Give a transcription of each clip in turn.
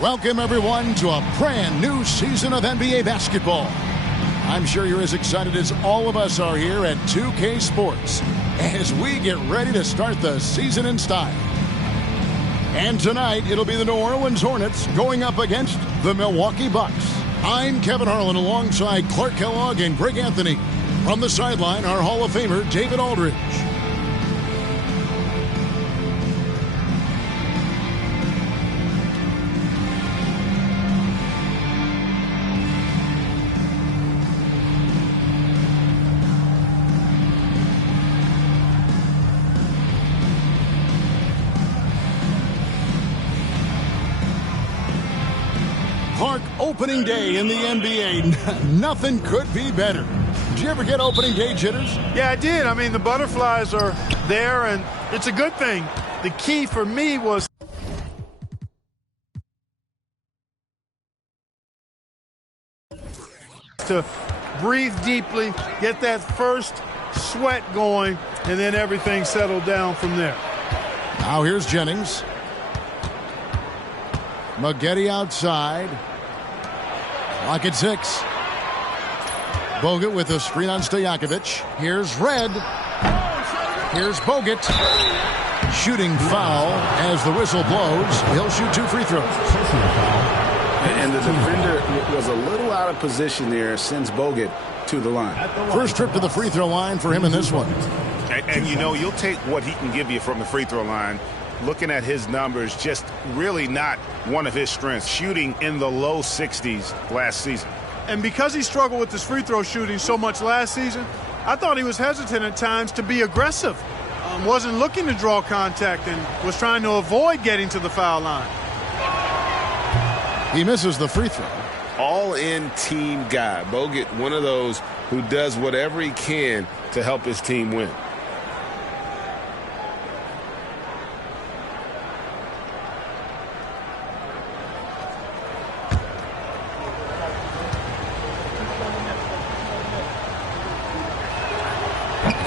Welcome, everyone, to a brand new season of NBA basketball. I'm sure you're as excited as all of us are here at 2K Sports as we get ready to start the season in style. And tonight, it'll be the New Orleans Hornets going up against the Milwaukee Bucks. I'm Kevin Harlan alongside Clark Kellogg and Greg Anthony. From the sideline, our Hall of Famer, David Aldridge. Clark, opening day in the NBA. Nothing could be better. Did you ever get opening day jitters? Yeah, I did. I mean, the butterflies are there, and it's a good thing. The key for me was to breathe deeply, get that first sweat going, and then everything settled down from there. Now here's Jennings. Maggette outside. Clock at 6. Bogut with a screen on Stojakovic. Here's Red. Here's Bogut. Shooting foul as the whistle blows. He'll shoot 2 free throws. And the defender was a little out of position there, sends Bogut to the line. First trip to the free throw line for him in this one. And you know, you'll take what he can give you from the free throw line. Looking at his numbers, just really not one of his strengths. Shooting in the low 60s last season. And because he struggled with his free throw shooting so much last season, I thought he was hesitant at times to be aggressive. Wasn't looking to draw contact and was trying to avoid getting to the foul line. He misses the free throw. All-in team guy. Bogut, one of those who does whatever he can to help his team win.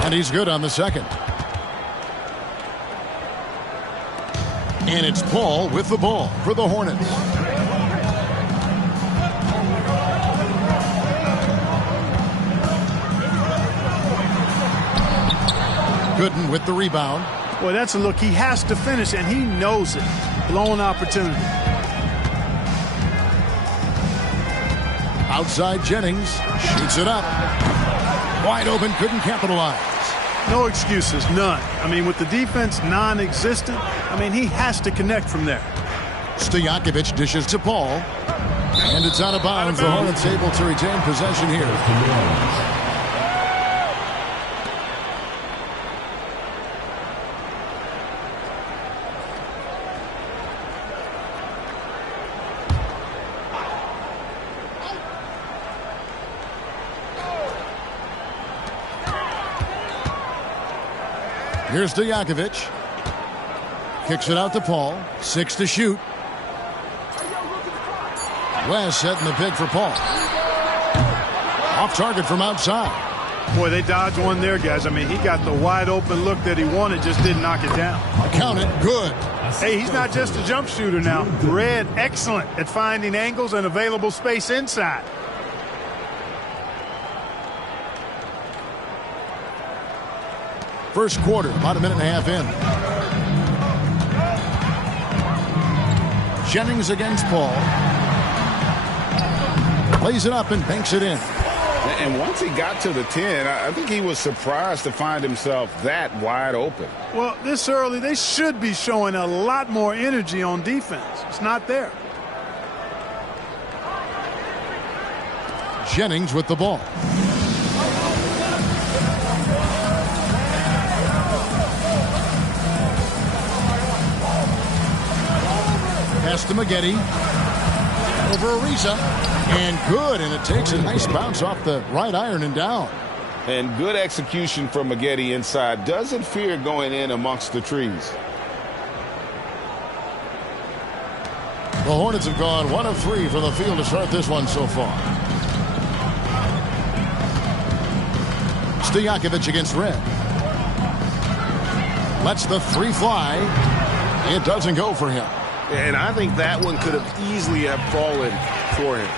And he's good on the second. And it's Paul with the ball for the Hornets. Gooden with the rebound. Boy, that's a look he has to finish, and he knows it. Blown opportunity. Outside Jennings. Shoots it up. Wide open, couldn't capitalize. No excuses, none. I mean, with the defense non-existent, I mean, he has to connect from there. Stojakovic dishes to Paul. And it's out of bounds. The Hornets able to retain possession here. Here's Stojakovic. Kicks it out to Paul. 6 to shoot. West setting the pick for Paul. Off target from outside. Boy, they dodged one there, guys. I mean, he got the wide open look that he wanted, just didn't knock it down. Count it. Good. Hey, he's not just a jump shooter now. Red, excellent at finding angles and available space inside. First quarter, about a minute and a half in. Jennings against Paul. Plays it up and banks it in. And once he got to the 10, I think he was surprised to find himself that wide open. Well, this early, they should be showing a lot more energy on defense. It's not there. Jennings with the ball. Pass to Maggette. Over Ariza. And good. And it takes a nice bounce off the right iron and down. And good execution from Maggette inside. Doesn't fear going in amongst the trees. The Hornets have gone 1 of 3 from the field to start this one so far. Stojakovic against Red. Lets the 3 fly. It doesn't go for him. And I think that one could have easily have fallen for him.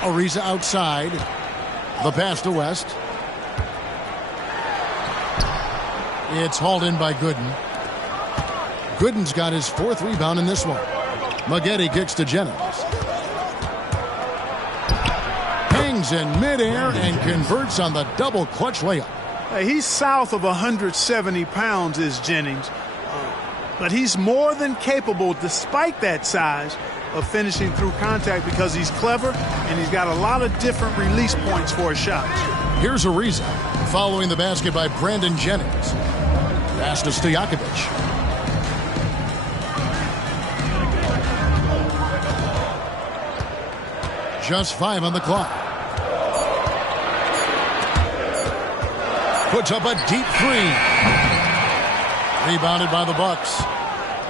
Ariza outside. The pass to West. It's hauled in by Gooden. Gooden's got his 4th rebound in this one. Maggette kicks to Jennings. Hangs in midair and converts on the double clutch layup. He's south of 170 pounds, is Jennings. But he's more than capable, despite that size, of finishing through contact because he's clever and he's got a lot of different release points for his shots. Here's Ariza following the basket by Brandon Jennings. Pass to Stojakovic. Just 5 on the clock. Puts up a deep 3. Rebounded by the Bucks.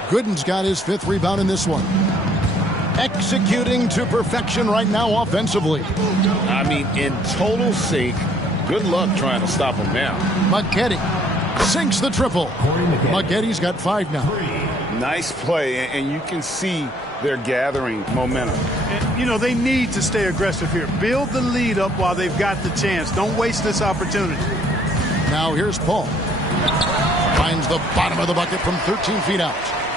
Gooden's got his 5th rebound in this one. Executing to perfection right now offensively. I mean, in total sync. Good luck trying to stop him now. Maggette sinks the triple. Maggette's got 5 now. Nice play, and you can see they're gathering momentum. And, you know, they need to stay aggressive here. Build the lead up while they've got the chance. Don't waste this opportunity. Now here's Paul. Finds the bottom of the bucket from 13 feet out.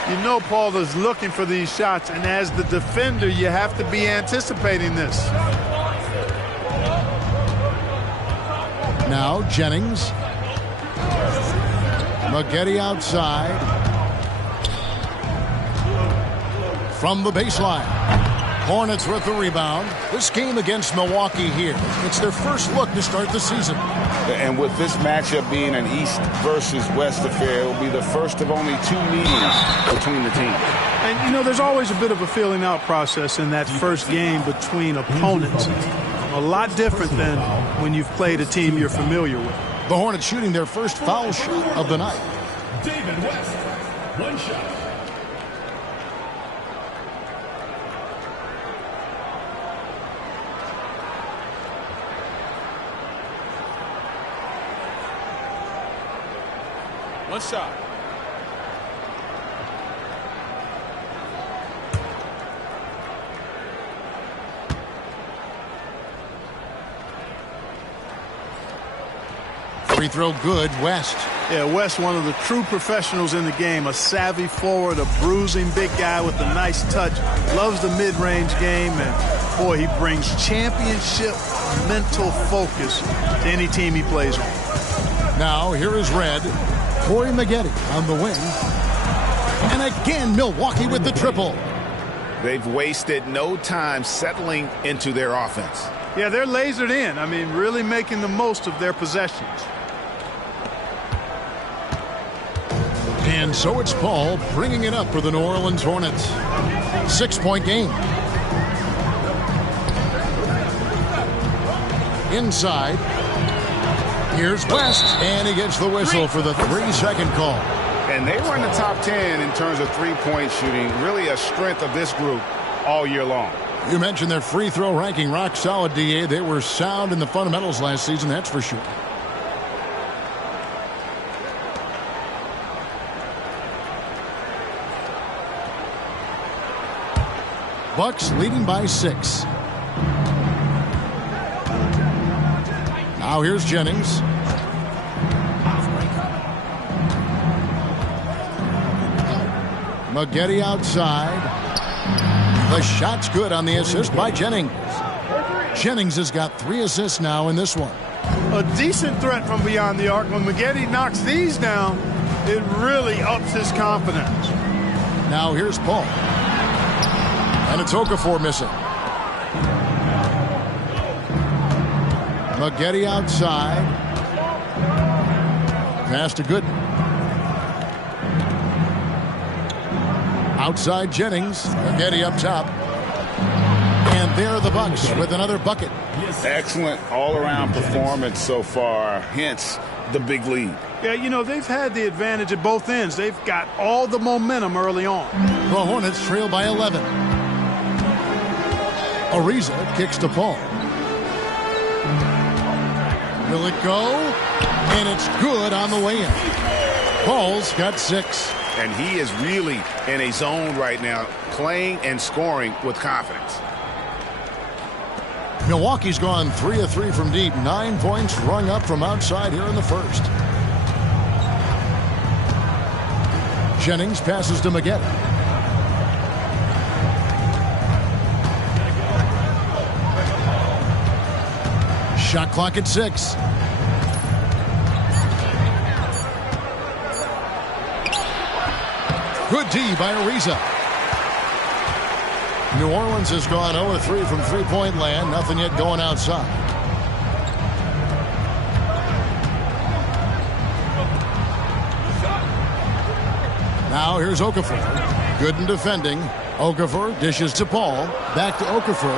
You know Paul is looking for these shots, and as the defender, you have to be anticipating this. Now Jennings. Maggette outside. From the baseline. Hornets with the rebound. This game against Milwaukee here. It's their first look to start the season. And with this matchup being an East versus West affair, it will be the first of only 2 meetings between the teams. And, you know, there's always a bit of a feeling out process in that first game between opponents. A lot different than when you've played a team you're familiar with. The Hornets shooting their first foul shot of the night. David West, 1 shot. One shot. Free throw good, West. Yeah, West, one of the true professionals in the game. A savvy forward, a bruising big guy with a nice touch. Loves the mid-range game, and boy, he brings championship mental focus to any team he plays on. Now here is Red. Corey Maggette on the wing. And again, Milwaukee with the triple. They've wasted no time settling into their offense. Yeah, they're lasered in. I mean, really making the most of their possessions. And so it's Paul bringing it up for the New Orleans Hornets. 6-point game. Inside. Here's West, and he gets the whistle for the 3-second call. And they were in the top 10 in terms of three-point shooting. Really a strength of this group all year long. You mentioned their free throw ranking rock solid, DA. They were sound in the fundamentals last season, that's for sure. Bucks leading by 6. Now here's Jennings. Maggette outside. The shot's good on the assist by Jennings. Jennings has got 3 assists now in this one. A decent threat from beyond the arc. When Maggette knocks these down, it really ups his confidence. Now here's Paul. And it's Okafor missing. Maggette outside. Pass to Gooden. Outside Jennings. Maggette up top. And there are the Bucks with another bucket. Excellent all-around performance so far, hence the big lead. Yeah, you know, they've had the advantage at both ends. They've got all the momentum early on. The Hornets trail by 11. Ariza kicks to Paul. Will it go? And it's good on the way in. Paul's got 6. And he is really in a zone right now, playing and scoring with confidence. Milwaukee's gone 3 of 3 from deep. 9 points rung up from outside here in the first. Jennings passes to Magette. Shot clock at 6. Good D by Ariza. New Orleans has gone 0-3 from three-point land. Nothing yet going outside. Now here's Okafor. Good in defending. Okafor dishes to Paul. Back to Okafor.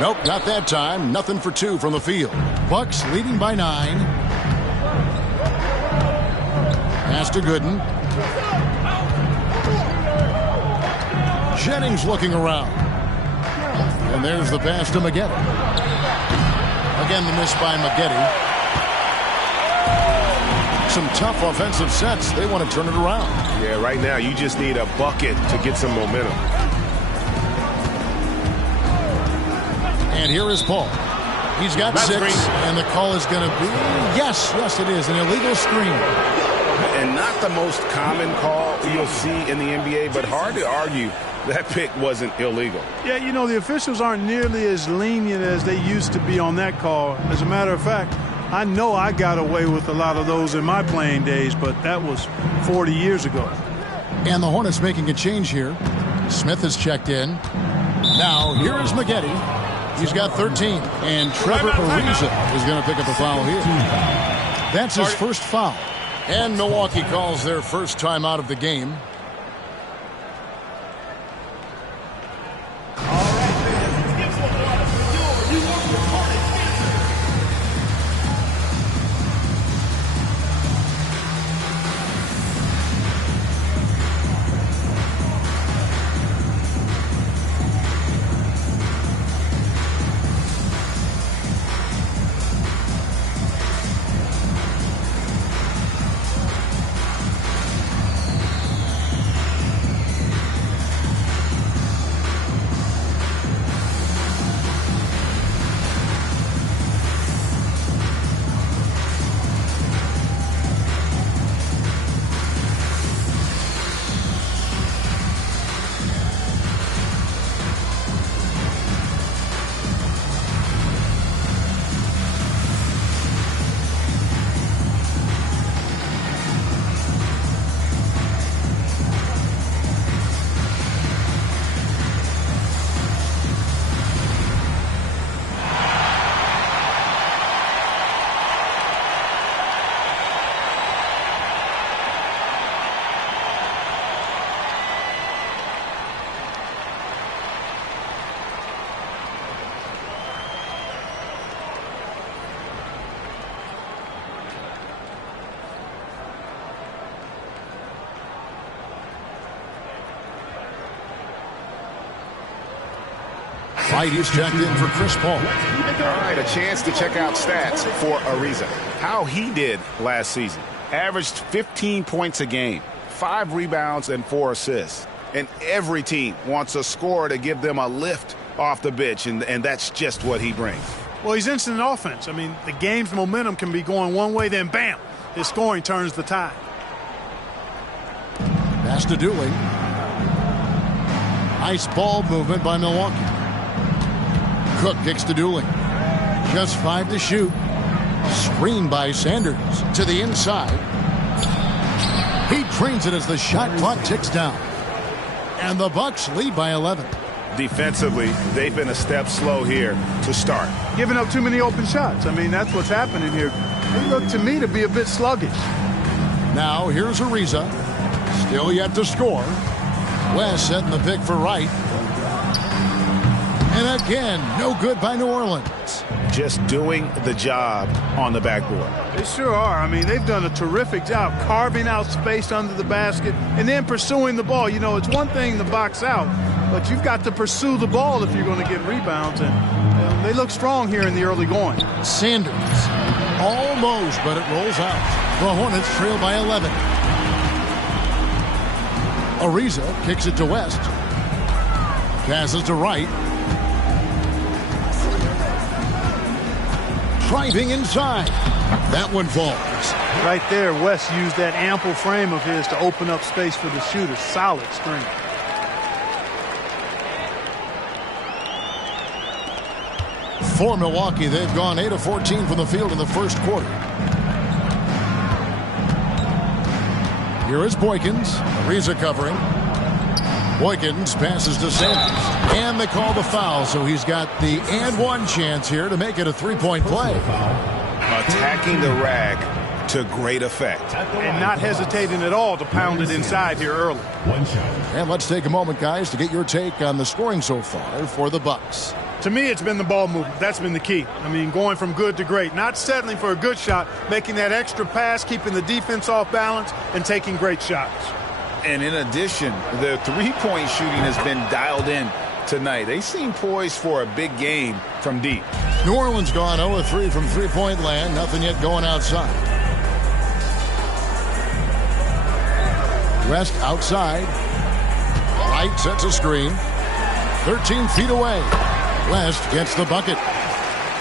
Nope, not that time. Nothing for 2 from the field. Bucks leading by 9. Pass to Gooden. Jennings looking around. And there's the pass to Magette. Again, the miss by Magette. Some tough offensive sets. They want to turn it around. Yeah, right now you just need a bucket to get some momentum. And here is Paul. He's got 6, and the call is going to be, yes, it is, an illegal screen. And not the most common call you'll see in the NBA, but hard to argue that pick wasn't illegal. Yeah, you know, the officials aren't nearly as lenient as they used to be on that call. As a matter of fact, I know I got away with a lot of those in my playing days, but that was 40 years ago. And the Hornets making a change here. Smith has checked in. Now, here is Magette. He's got 13. And Trevor Ariza is going to pick up a foul here. That's his first foul. And Milwaukee calls their first time out of the game. He's checked in for Chris Paul. All right, a chance to check out stats for Ariza. How he did last season. Averaged 15 points a game, 5 rebounds, and 4 assists. And every team wants a scorer to give them a lift off the bench, and that's just what he brings. Well, he's instant offense. I mean, the game's momentum can be going one way, then bam, his scoring turns the tide. Pass to Dooley. Nice ball movement by Milwaukee. Cook kicks to Dooley. Just 5 to shoot. Screen by Sanders to the inside. He drains it as the shot clock ticks down. And the Bucks lead by 11. Defensively, they've been a step slow here to start. Giving up too many open shots. I mean, that's what's happening here. They look to me to be a bit sluggish. Now here's Ariza. Still yet to score. West setting the pick for Wright. And again, no good by New Orleans. Just doing the job on the backboard. They sure are. I mean, they've done a terrific job carving out space under the basket and then pursuing the ball. You know, it's one thing to box out, but you've got to pursue the ball if you're going to get rebounds. And they look strong here in the early going. Sanders. Almost, but it rolls out. The Hornets trail by 11. Ariza kicks it to West. Passes to Wright. Driving inside. That one falls. Right there, West used that ample frame of his to open up space for the shooter. Solid screen. For Milwaukee, they've gone 8 of 14 from the field in the first quarter. Here is Boykins. Ariza covering. Boykins passes to Sanders. And they call the foul, so he's got the and one chance here to make it a three-point play. Attacking the rack to great effect. And not hesitating at all to pound it inside here early. And let's take a moment, guys, to get your take on the scoring so far for the Bucks. To me, it's been the ball movement. That's been the key. I mean, going from good to great. Not settling for a good shot, making that extra pass, keeping the defense off balance, and taking great shots. And in addition, the three-point shooting has been dialed in tonight. They seem poised for a big game from deep. New Orleans gone 0 of 3 from three-point land. Nothing yet going outside. West outside. Wright sets a screen. 13 feet away. West gets the bucket.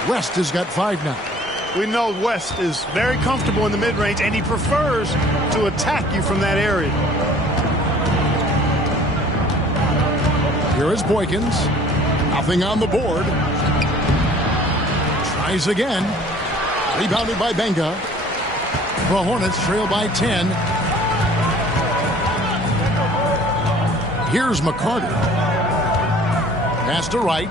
West has got 5 now. We know West is very comfortable in the mid-range, and he prefers to attack you from that area. Here is Boykins. Nothing on the board. Tries again. Rebounded by Benga. The Hornets trail by 10. Here's McCarter. Pass to Wright.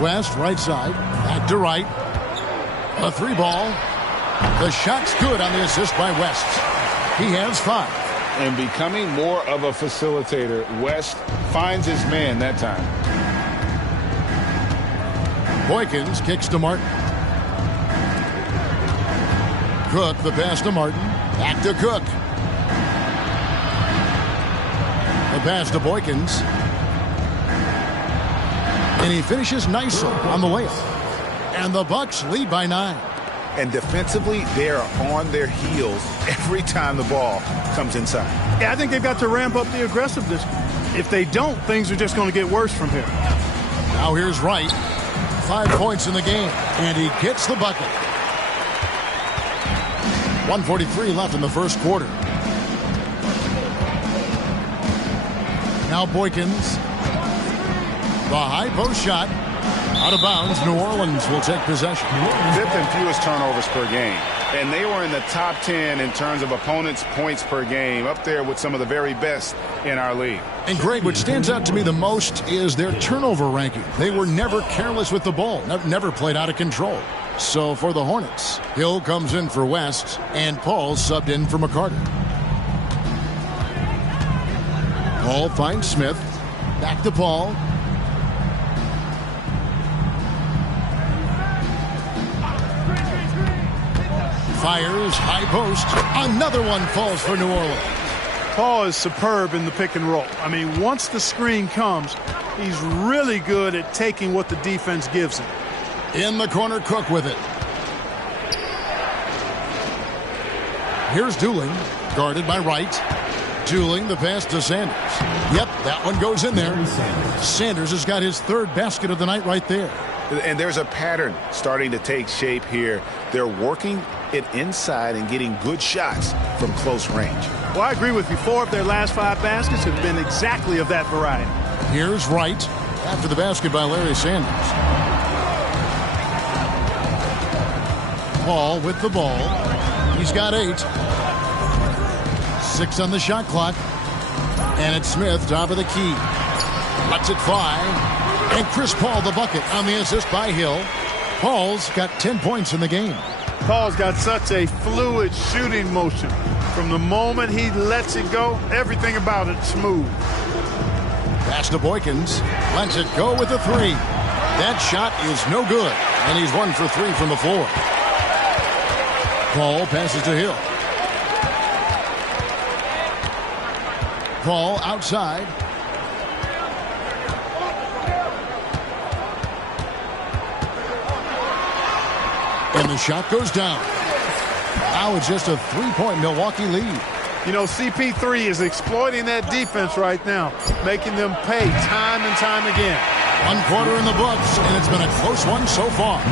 West, right side. Back to Wright. A 3-ball. The shot's good on the assist by West. He has 5. And becoming more of a facilitator, West finds his man that time. Boykins kicks to Martin. Cook, the pass to Martin. Back to Cook. The pass to Boykins. And he finishes nicely on the layup. And the Bucks lead by 9. And defensively, they are on their heels every time the ball comes inside. Yeah, I think they've got to ramp up the aggressiveness. If they don't, things are just going to get worse from here. Now here's Wright. 5 points in the game, and he gets the bucket. 1:43 left in the first quarter. Now Boykins. The high post shot. Out of bounds. New Orleans will take possession. 5th and fewest turnovers per game. And they were in the top 10 in terms of opponents' points per game, up there with some of the very best in our league. And Greg, what stands out to me the most is their turnover ranking. They were never careless with the ball, never played out of control. So for the Hornets, Hill comes in for West, and Paul subbed in for McCarter. Paul finds Smith. Back to Paul. Fires, high post. Another one falls for New Orleans. Paul is superb in the pick and roll. I mean, once the screen comes, he's really good at taking what the defense gives him. In the corner, Cook with it. Here's Dooling, guarded by Wright. Dooling, the pass to Sanders. Yep, that one goes in there. Sanders has got his 3rd basket of the night right there. And there's a pattern starting to take shape here. They're working it inside and getting good shots from close range. Well, I agree with you. 4 of their last 5 baskets have been exactly of that variety. Here's Wright after the basket by Larry Sanders. Paul with the ball. He's got 8. 6 on the shot clock. And it's Smith, top of the key. Lets it fly. And Chris Paul the bucket on the assist by Hill. Paul's got 10 points in the game. Paul's got such a fluid shooting motion. From the moment he lets it go, everything about it smooth. Pass to Boykins. Lets it go with a 3. That shot is no good. And he's 1 for 3 from the floor. Paul passes to Hill. Paul outside. And the shot goes down. Now it's just a 3-point Milwaukee lead. You know, CP3 is exploiting that defense right now, making them pay time and time again. 1 quarter in the books, and it's been a close one so far.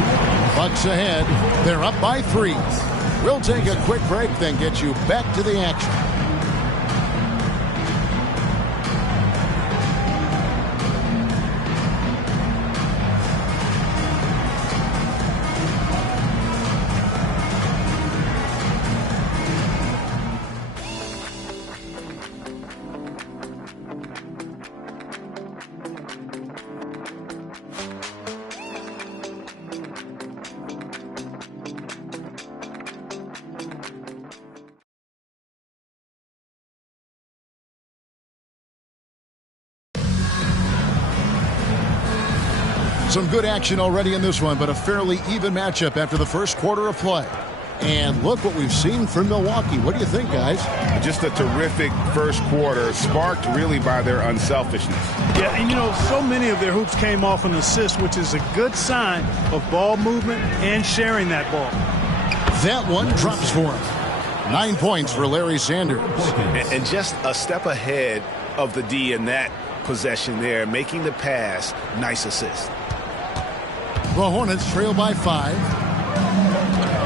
Bucks ahead. They're up by 3. We'll take a quick break, then get you back to the action. Some good action already in this one, but a fairly even matchup after the first quarter of play. And look what we've seen from Milwaukee. What do you think, guys? Just a terrific first quarter, sparked really by their unselfishness. Yeah, and you know, so many of their hoops came off an assist, which is a good sign of ball movement and sharing that ball. That one drops for him. 9 points for Larry Sanders. And just a step ahead of the D in that possession there, making the pass. Nice assist. The Hornets trail by 5.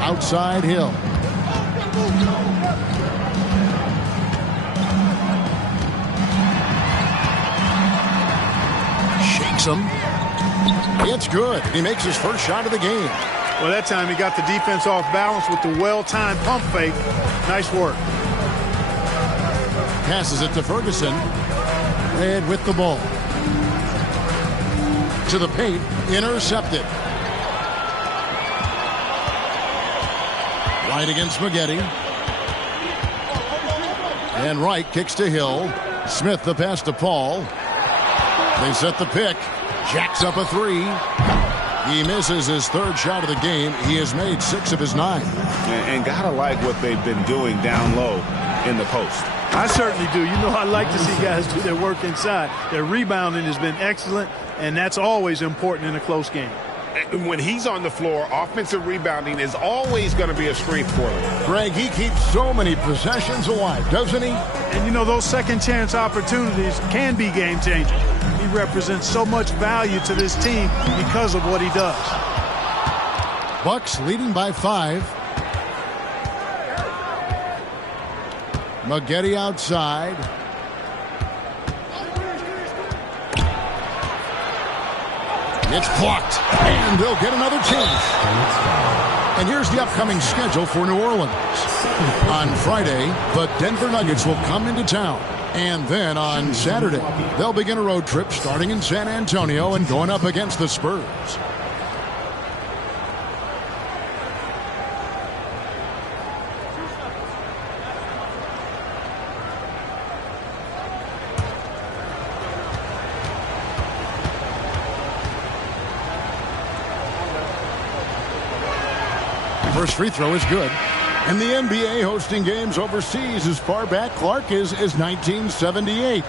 Outside Hill. Shakes him. It's good. He makes his first shot of the game. Well, that time he got the defense off balance with the well-timed pump fake. Nice work. Passes it to Ferguson. Red with the ball. To the paint. Intercepted. Wright against Maggette. And Wright kicks to Hill. Smith the pass to Paul. They set the pick. Jacks up a 3. He misses his 3rd shot of the game. He has made 6 of his 9. And gotta like what they've been doing down low in the post. I certainly do. You know, I like to see guys do their work inside. Their rebounding has been excellent, and that's always important in a close game. And when he's on the floor, offensive rebounding is always going to be a strength for him. Greg, he keeps so many possessions alive, doesn't he? And, you know, those second-chance opportunities can be game-changers. He represents so much value to this team because of what he does. Bucks leading by 5. Maggette outside. It's blocked, and they'll get another chance. And here's the upcoming schedule for New Orleans. On Friday, the Denver Nuggets will come into town. And then on Saturday, they'll begin a road trip starting in San Antonio and going up against the Spurs. First free throw is good. And the NBA hosting games overseas as far back, Clark, as 1978.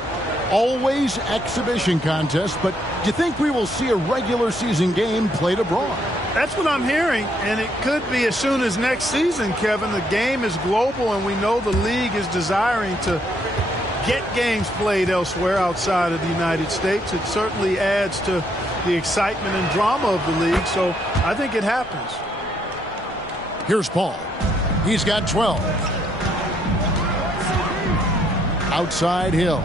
Always exhibition contests, but do you think we will see a regular season game played abroad? That's what I'm hearing, and it could be as soon as next season, Kevin. The game is global, and we know the league is desiring to get games played elsewhere outside of the United States. It certainly adds to the excitement and drama of the league, so I think it happens. Here's Paul. He's got 12. Outside Hill.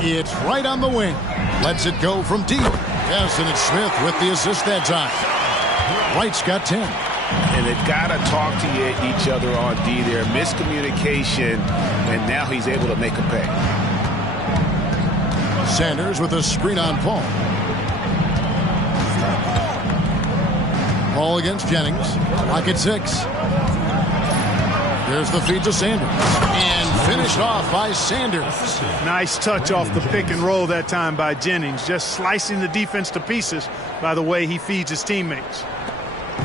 It's right on the wing. Lets it go from deep. Yes, and it's Smith with the assist that time. Wright's got 10. And they've got to talk to each other on D there. Miscommunication, and now he's able to make a pay. Sanders with a screen on Paul. Paul against Jennings. Lock at 6. There's the feed to Sanders. And finished off by Sanders. Nice touch off the pick and roll that time by Jennings. Just slicing the defense to pieces by the way he feeds his teammates.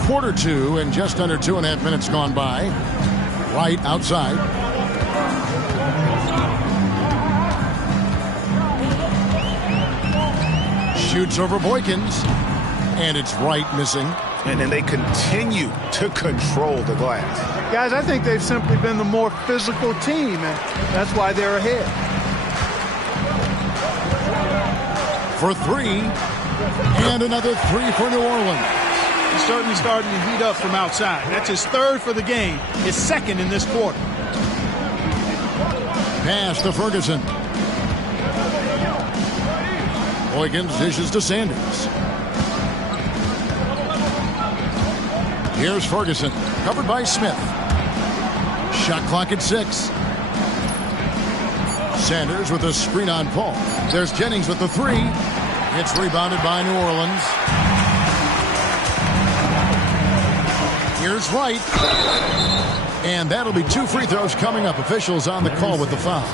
Quarter 2 and just under 2.5 minutes gone by. Wright outside. Shoots over Boykins. And it's Wright missing. And then they continue to control the glass. Guys, I think they've simply been the more physical team, and that's why they're ahead. For three, and another three for New Orleans. He's certainly starting to heat up from outside. That's his third for the game, his second in this quarter. Pass to Ferguson. Boykins dishes to Sanders. Here's Ferguson, covered by Smith. Shot clock at 6. Sanders with a screen on Paul. There's Jennings with the 3. It's rebounded by New Orleans. Here's Wright. And that'll be 2 free throws coming up. Officials on the call with the foul.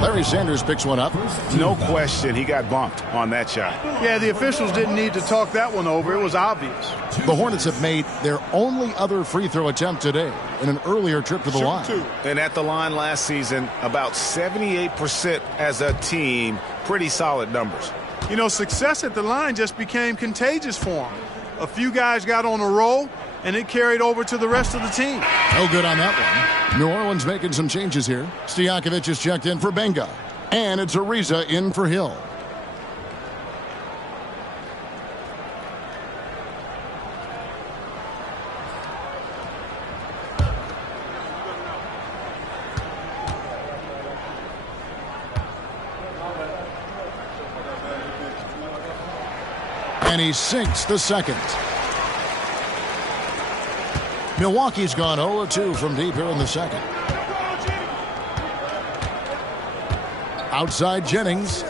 Larry Sanders picks one up. No question he got bumped on that shot. Yeah, the officials didn't need to talk that one over. It was obvious. The Hornets have made their only other free throw attempt today in an earlier trip to the line. And at the line last season, about 78% as a team. Pretty solid numbers. You know, success at the line just became contagious for them. A few guys got on a roll, and it carried over to the rest of the team. No good on that one. New Orleans making some changes here. Stojakovic is checked in for Benga. And it's Ariza in for Hill. And he sinks the second. Milwaukee's gone 0-2 from deep here in the second. Outside Jennings.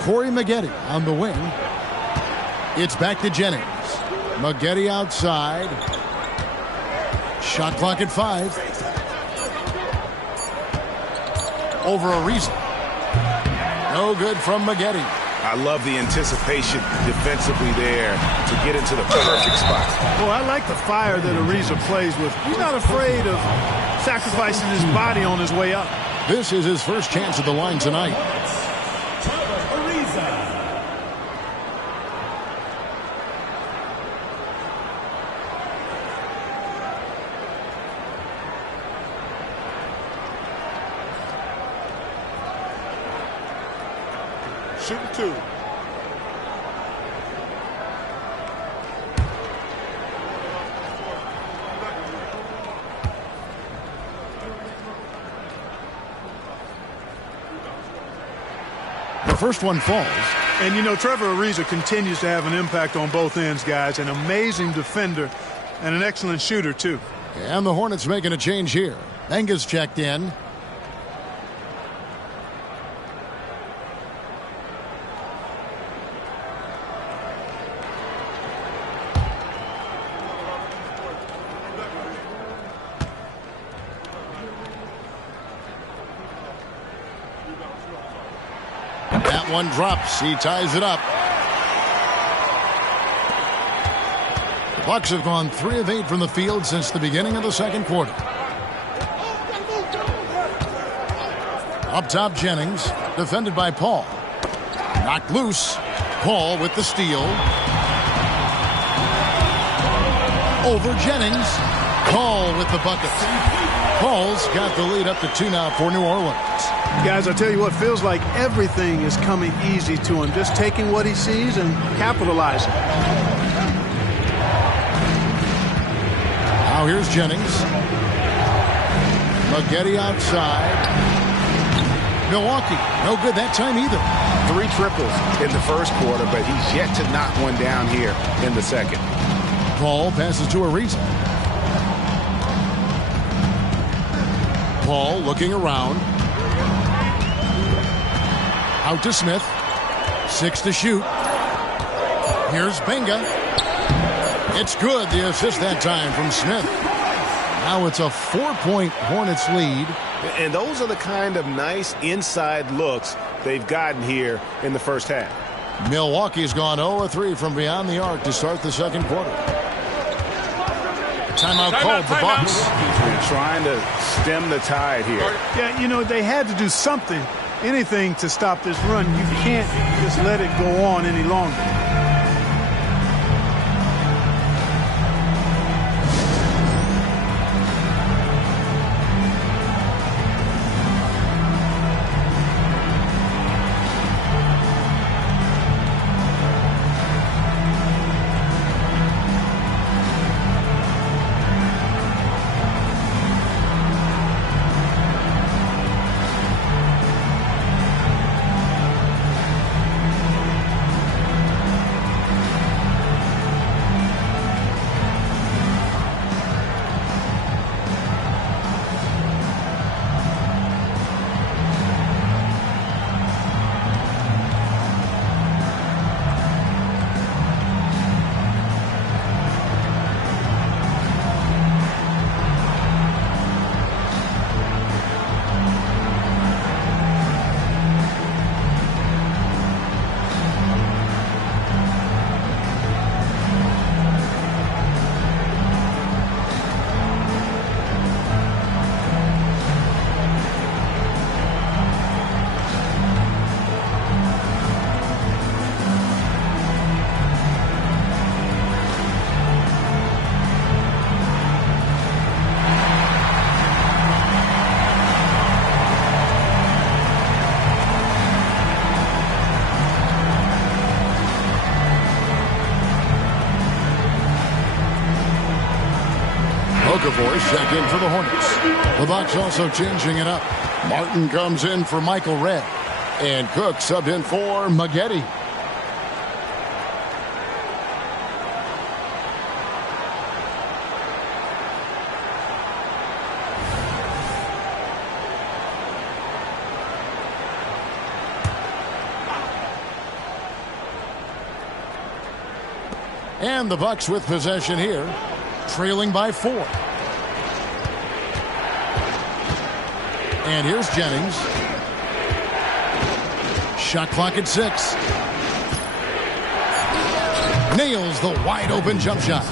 Corey Maggette on the wing. It's back to Jennings. Maggette outside. Shot clock at 5. Over Ariza. No good from Maggette. I love the anticipation defensively there to get into the perfect spot. Well, I like the fire that Ariza plays with. He's not afraid of sacrificing his body on his way up. This is his first chance at the line tonight. Shooting 2. The first one falls. And, you know, Trevor Ariza continues to have an impact on both ends, guys. An amazing defender and an excellent shooter, too. And the Hornets making a change here. Benga's checked in. That one drops. He ties it up. The Bucks have gone 3 of 8 from the field since the beginning of the second quarter. Up top, Jennings, defended by Paul. Knocked loose. Paul with the steal. Over Jennings. Paul with the bucket. Paul's got the lead up to 2 now for New Orleans. Guys, I tell you what, feels like everything is coming easy to him. Just taking what he sees and capitalizing. Now here's Jennings. Maggette outside. Milwaukee, no good that time either. 3 triples in the first quarter, but he's yet to knock one down here in the second. Paul passes to Ariza. Paul looking around. Out to Smith. 6 to shoot. Here's Benga. It's good. The assist that time from Smith. Now it's a 4-point Hornets lead. And those are the kind of nice inside looks they've gotten here in the first half. Milwaukee's gone 0-3 from beyond the arc to start the second quarter. Timeout called the Bucks. They're trying to stem the tide here. Yeah, you know, they had to do something, anything to stop this run. You can't just let it go on any longer. Okafor's checked in for the Hornets. The Bucks also changing it up. Martin comes in for Michael Redd. And Cook subbed in for Maggette. And the Bucks with possession here, trailing by 4. And here's Jennings. Shot clock at 6. Nails the wide open jump shot.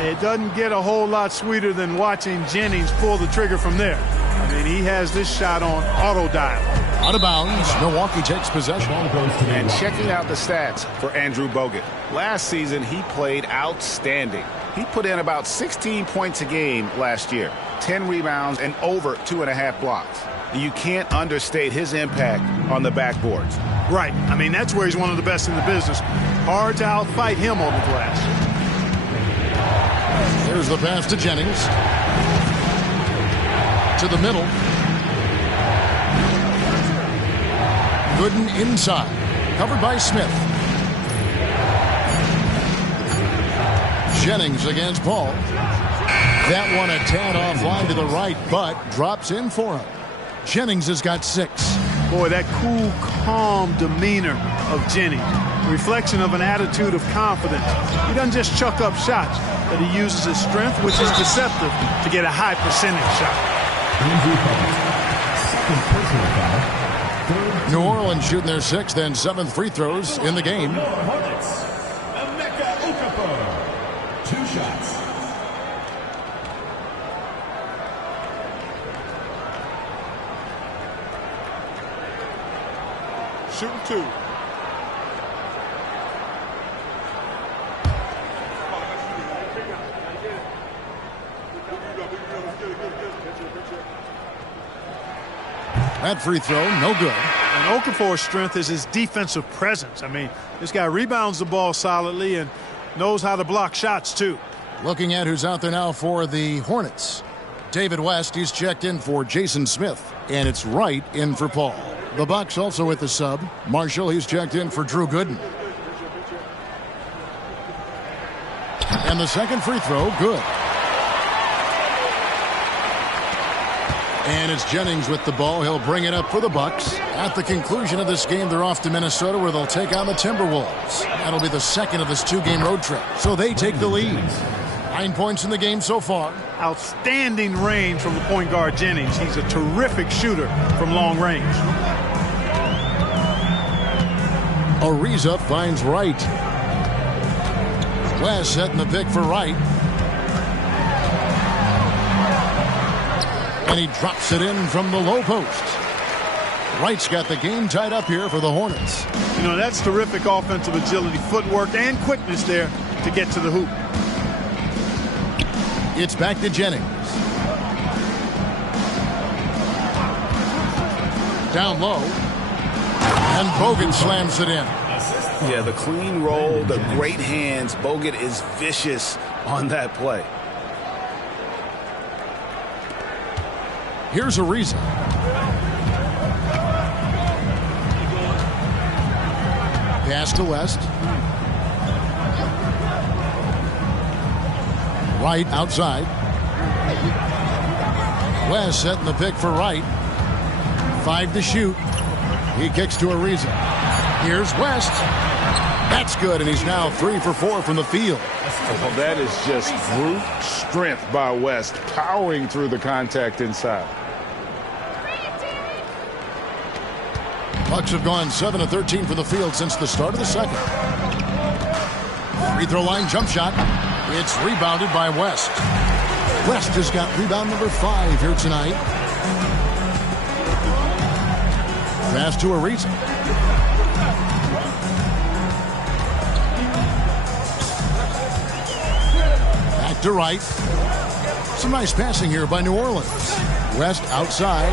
It doesn't get a whole lot sweeter than watching Jennings pull the trigger from there. I mean, he has this shot on auto dial. Out of bounds, Milwaukee takes possession. And checking out the stats for Andrew Bogut. Last season, he played outstanding. He put in about 16 points a game last year, 10 rebounds, and over 2.5 blocks. You can't understate his impact on the backboards. Right. I mean, that's where he's one of the best in the business. Hard to outfight him on the glass. Here's the pass to Jennings. To the middle. Gooden inside. Covered by Smith. Jennings against Paul. That one a tad offline to the right, but drops in for him. Jennings has got 6. Boy, that cool, calm demeanor of Jennings. A reflection of an attitude of confidence. He doesn't just chuck up shots, but he uses his strength, which is deceptive, to get a high percentage shot. New Orleans shooting their 6th and 7th free throws in the game. Hornets. Emeka Okafor. 2 shots. Shooting 2. That free throw, no good. And Okafor's strength is his defensive presence. I mean, this guy rebounds the ball solidly and knows how to block shots, too. Looking at who's out there now for the Hornets. David West, he's checked in for Jason Smith. And it's Wright in for Paul. The Bucks also with the sub. Marshall, he's checked in for Drew Gooden. And the second free throw, good. And it's Jennings with the ball. He'll bring it up for the Bucks. At the conclusion of this game, they're off to Minnesota where they'll take on the Timberwolves. That'll be the second of this 2-game road trip. So they take the lead. 9 points in the game so far. Outstanding range from the point guard Jennings. He's a terrific shooter from long range. Ariza finds Wright. West setting the pick for Wright. And he drops it in from the low post. Wright's got the game tied up here for the Hornets. You know, that's terrific offensive agility, footwork, and quickness there to get to the hoop. It's back to Jennings. Down low. And Bogut slams it in. Yeah, the clean roll, the great hands. Bogut is vicious on that play. Here's Ariza. Pass to West. Wright outside. West setting the pick for Wright. 5 to shoot. He kicks to Ariza. Here's West. That's good, and he's now 3 for 4 from the field. Well, that is just brute strength by West, powering through the contact inside. Bucks have gone 7 of 13 from the field since the start of the second. Free throw line jump shot. It's rebounded by West. West has got rebound number 5 here tonight. Pass to Ariza. Back to Wright. Some nice passing here by New Orleans. West outside.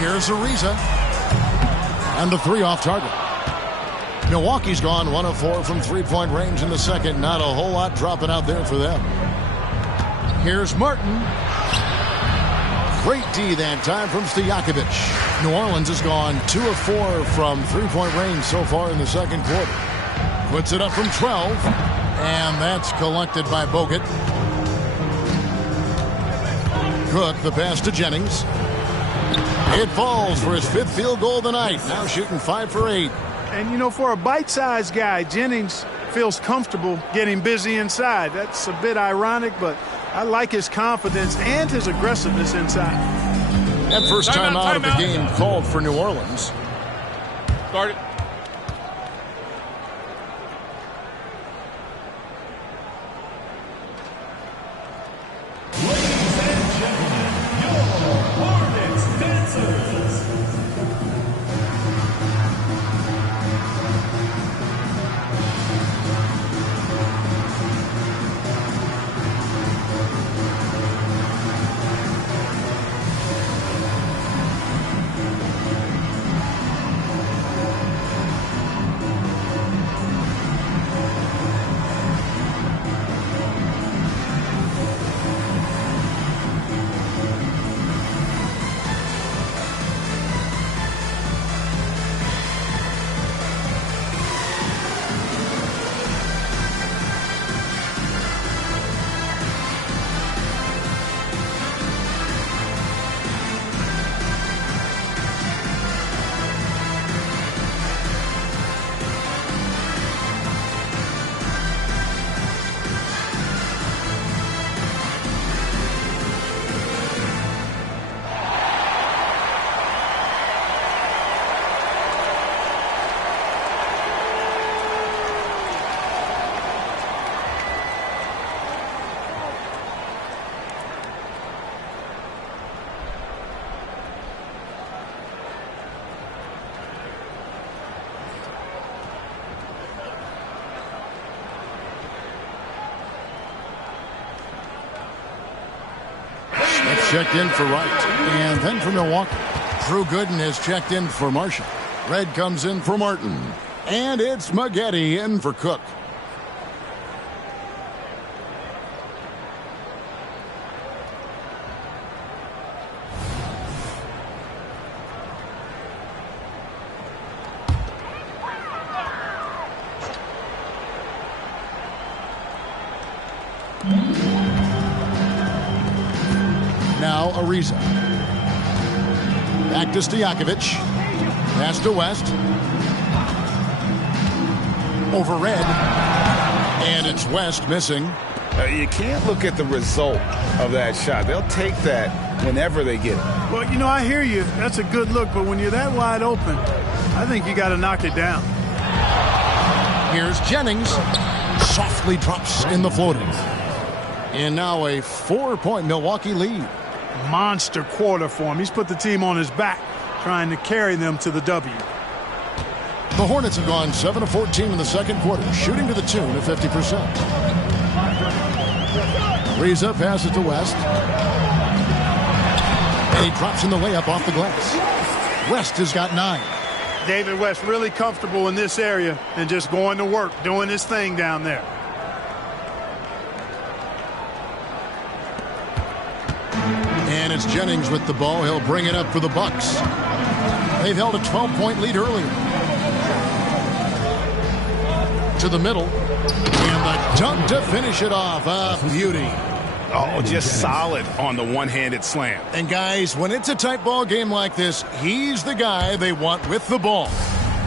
Here's Ariza. And the 3 off target. Milwaukee's gone 1 of 4 from 3-point range in the second. Not a whole lot dropping out there for them. Here's Martin. Great D that time from Stojakovic. New Orleans has gone 2 of 4 from three-point range so far in the second quarter. Puts it up from 12, and that's collected by Bogut. Cook, the pass to Jennings. It falls for his 5th field goal of the night. Now shooting 5 for 8. And, you know, for a bite-sized guy, Jennings feels comfortable getting busy inside. That's a bit ironic, but I like his confidence and his aggressiveness inside. And first time out of the game called for New Orleans. Start it. Ladies and gentlemen, your Hornets dancers. Checked in for Wright. And then for Milwaukee, Drew Gooden has checked in for Marshall. Red comes in for Martin. And it's Maggette in for Cook. Now Ariza. Back to Stojakovic. Pass to West. Over Red. And it's West missing. You can't look at the result of that shot. They'll take that whenever they get it. Well, you know, I hear you. That's a good look, but when you're that wide open, I think you got to knock it down. Here's Jennings. Softly drops in the floater. And now a 4-point Milwaukee lead. Monster quarter for him. He's put the team on his back, trying to carry them to the W. The Hornets have gone 7 of 14 in the second quarter, shooting to the tune of 50%. Ariza passes to West. And he drops in the layup off the glass. West has got 9. David West really comfortable in this area and just going to work, doing his thing down there. And it's Jennings with the ball. He'll bring it up for the Bucks. They've held a 12-point lead earlier. To the middle. And the dunk to finish it off. A beauty. Oh, just solid on the one-handed slam. And guys, when it's a tight ball game like this, he's the guy they want with the ball.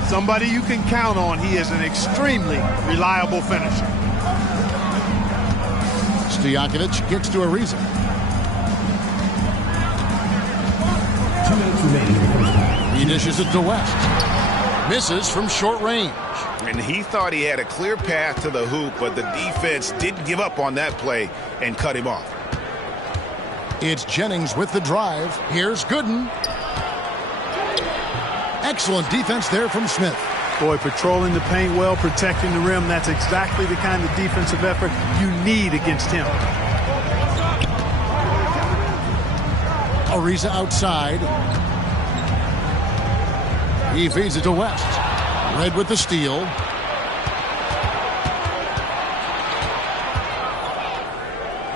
Somebody you can count on. He is an extremely reliable finisher. Stojakovic gets to Ariza. He dishes it to West. Misses from short range. And he thought he had a clear path to the hoop, but the defense didn't give up on that play and cut him off. It's Jennings with the drive. Here's Gooden. Excellent defense there from Smith. Boy, patrolling the paint well, protecting the rim. That's exactly the kind of defensive effort you need against him. Ariza outside. He feeds it to West. Red with the steal.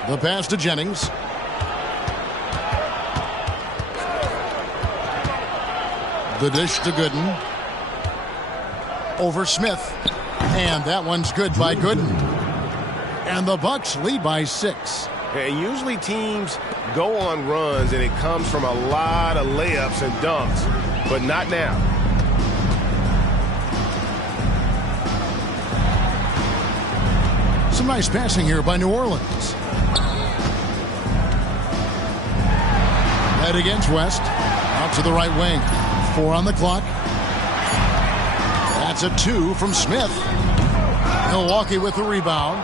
The pass to Jennings. The dish to Gooden. Over Smith. And that one's good by Gooden. And the Bucks lead by 6. And usually teams go on runs and it comes from a lot of layups and dunks, but not now. Some nice passing here by New Orleans. Head against West. Out to the right wing. 4 on the clock. That's a 2 from Smith. Milwaukee with the rebound.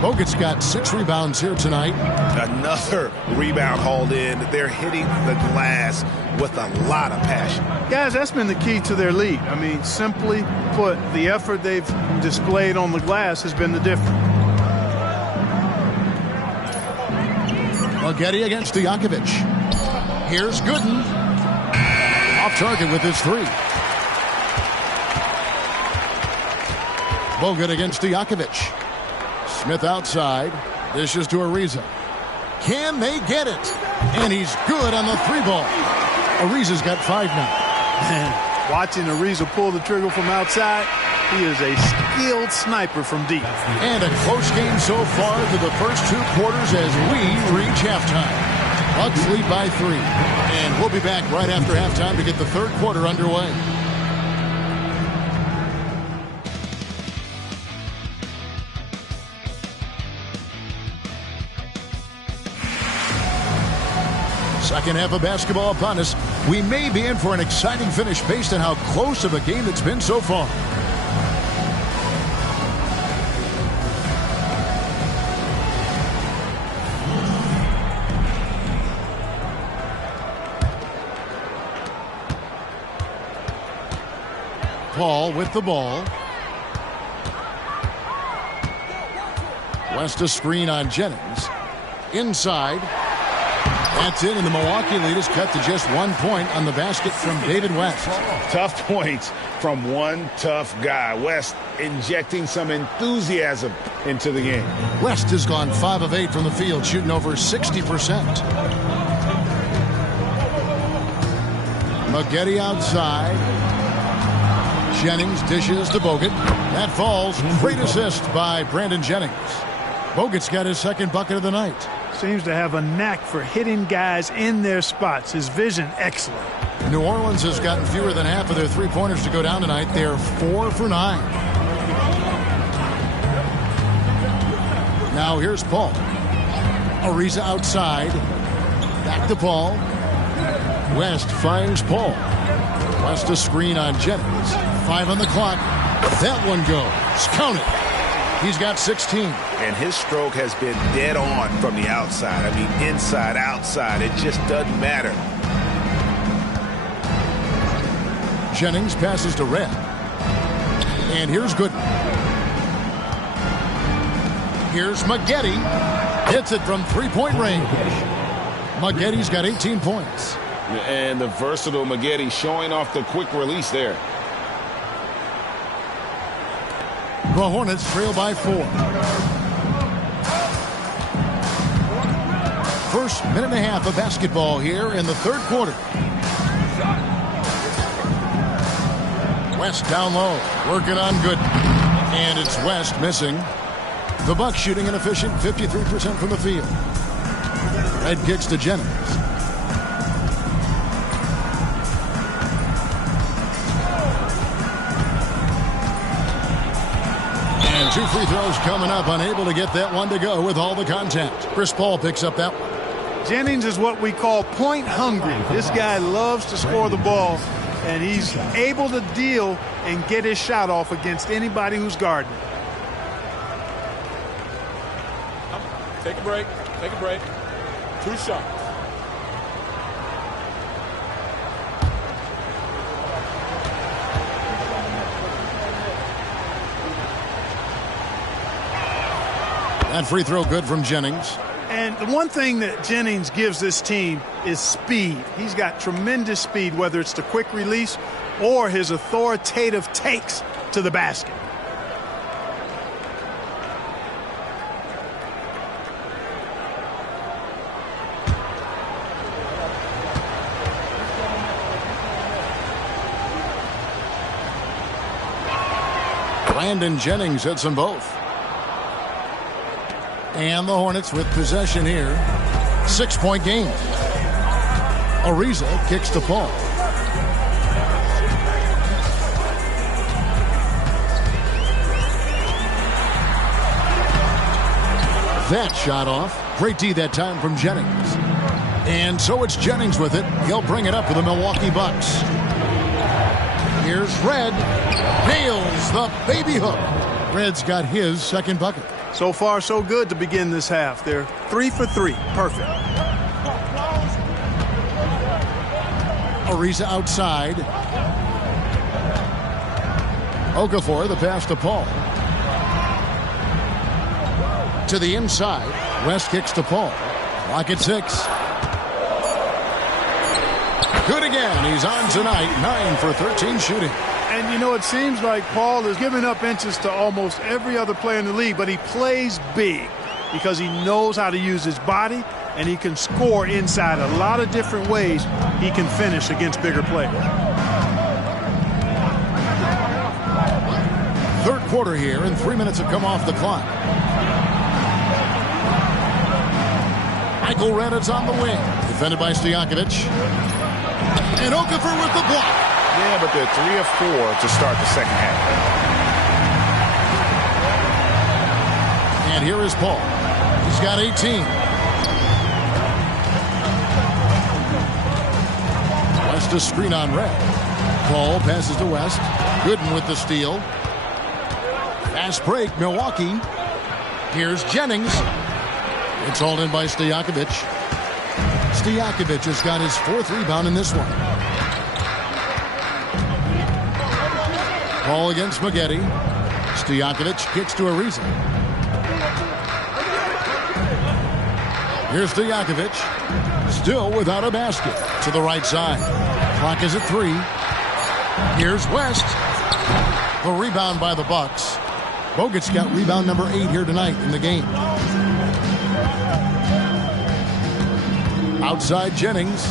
Bogut's got 6 rebounds here tonight. Another rebound hauled in. They're hitting the glass with a lot of passion. Guys, that's been the key to their lead. I mean, simply put, the effort they've displayed on the glass has been the difference. Maggette against Stojakovic. Here's Gooden. Off target with his 3. Bogut against Stojakovic. Smith outside. Dishes to Ariza. Can they get it? And he's good on the 3-ball. Ariza's got 5 now. Watching Ariza pull the trigger from outside, he is a skilled sniper from deep. And a close game so far to the first 2 quarters as we reach halftime. Bucks lead by 3. And we'll be back right after halftime to get the 3rd quarter underway. Second half of basketball upon us. We may be in for an exciting finish based on how close of a game it's been so far. Paul with the ball. West a screen on Jennings. Inside. That's it, and the Milwaukee lead is cut to just 1 point on the basket from David West. Tough points from one tough guy. West injecting some enthusiasm into the game. West has gone 5 of 8 from the field, shooting over 60%. Maggette outside. Jennings dishes to Bogut. That falls. Great assist by Brandon Jennings. Bogut's got his 2nd bucket of the night. Seems to have a knack for hitting guys in their spots. His vision, excellent. New Orleans has gotten fewer than half of their 3-pointers to go down tonight. They're 4 for 9. Now here's Paul. Ariza outside. Back to Paul. West finds Paul. West a screen on Jennings. 5 on the clock. That one goes. Count it. He's got 16. And his stroke has been dead on from the outside. I mean, inside, outside. It just doesn't matter. Jennings passes to Red. And here's Gooden. Here's Maggette. Hits it from 3-point range. Maggette's got 18 points. And the versatile Maggette showing off the quick release there. The Hornets trail by 4. First minute and a half of basketball here in the 3rd quarter. West down low, working on Gooden. And it's West missing. The Bucks shooting an efficient 53% from the field. Red kicks to Jennings. And 2 free throws coming up, unable to get that one to go with all the contact. Chris Paul picks up that one. Jennings is what we call point hungry. This guy loves to score the ball, and he's able to deal and get his shot off against anybody who's guarding. Take a break. Take a break. 2 shots. That free throw good from Jennings. And the one thing that Jennings gives this team is speed. He's got tremendous speed, whether it's the quick release or his authoritative takes to the basket. Brandon Jennings hits them both. And the Hornets with possession here. 6-point game. Ariza kicks to Paul. That shot off. Great D that time from Jennings. And so it's Jennings with it. He'll bring it up for the Milwaukee Bucks. Here's Red. Nails the baby hook. Red's got his second bucket. So far, so good to begin this half. They're 3 for 3. Perfect. Ariza outside. Okafor, the pass to Paul. To the inside. West kicks to Paul. Clock at 6. Good again. He's on tonight. 9 for 13 shooting. And, you know, it seems like Paul is giving up inches to almost every other player in the league, but he plays big because he knows how to use his body, and he can score inside a lot of different ways. He can finish against bigger players. Third quarter here, and 3 minutes have come off the clock. Michael Reddit's on the wing. Defended by Stojakovic. And Okafor with the block. Yeah, but they're 3 of 4 to start the second half. And here is Paul. He's got 18. West to screen on Red. Paul passes to West. Gooden with the steal. Fast break, Milwaukee. Here's Jennings. It's hauled in by Stojakovic. Stojakovic has got his 4th rebound in this one. Paul against Maggette. Stojakovic kicks to Ariza. Here's Stojakovic. Still without a basket. To the right side. Clock is at 3. Here's West. The rebound by the Bucks. Bogut's got rebound number 8 here tonight in the game. Outside Jennings.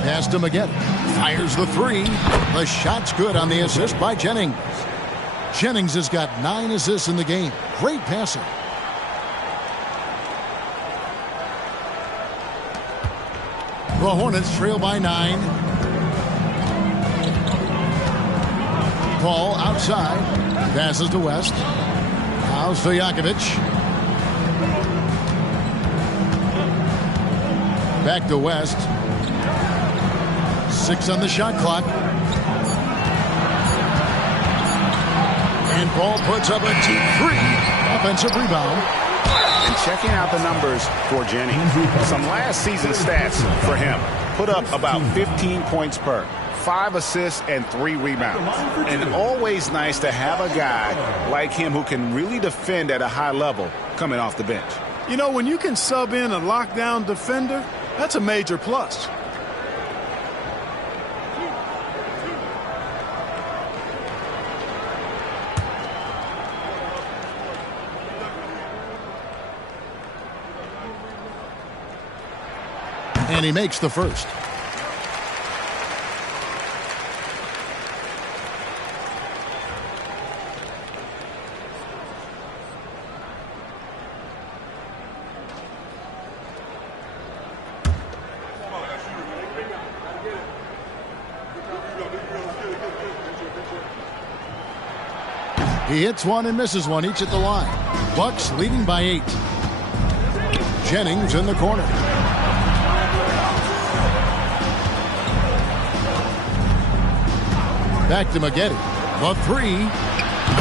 Pass to Maggette. Fires the 3. The shot's good on the assist by Jennings. Jennings has got 9 assists in the game. Great passing. The Hornets trail by 9. Paul outside. Passes to West. Now Stojakovic. Back to West. 6 on the shot clock. And Paul puts up a deep 3. Offensive rebound. And checking out the numbers for Jennings. Some last season stats for him. Put up about 15 points per. 5 assists and 3 rebounds. And always nice to have a guy like him who can really defend at a high level coming off the bench. You know, when you can sub in a lockdown defender, that's a major plus. And he makes the first. He hits one and misses one, each at the line. Bucks leading by 8. Jennings in the corner. Back to Maggette. The 3.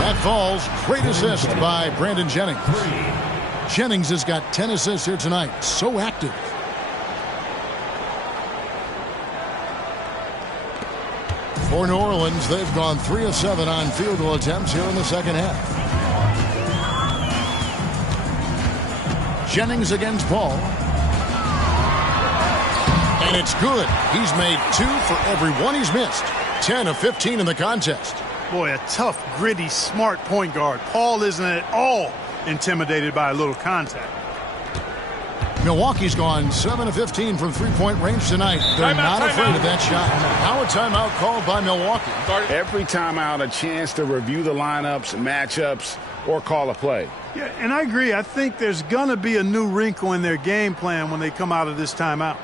That falls. Great assist by Brandon Jennings. Jennings has got 10 assists here tonight. So active. For New Orleans, they've gone 3 of 7 on field goal attempts here in the second half. Jennings against Paul. And it's good. He's made 2 for every one he's missed. 10 of 15 in the contest. Boy, a tough, gritty, smart point guard. Paul isn't at all intimidated by a little contact. Milwaukee's gone 7 of 15 from three-point range tonight. They're not afraid of that shot. Now a timeout called by Milwaukee. Every timeout, a chance to review the lineups, matchups, or call a play. Yeah, and I agree. I think there's going to be a new wrinkle in their game plan when they come out of this timeout.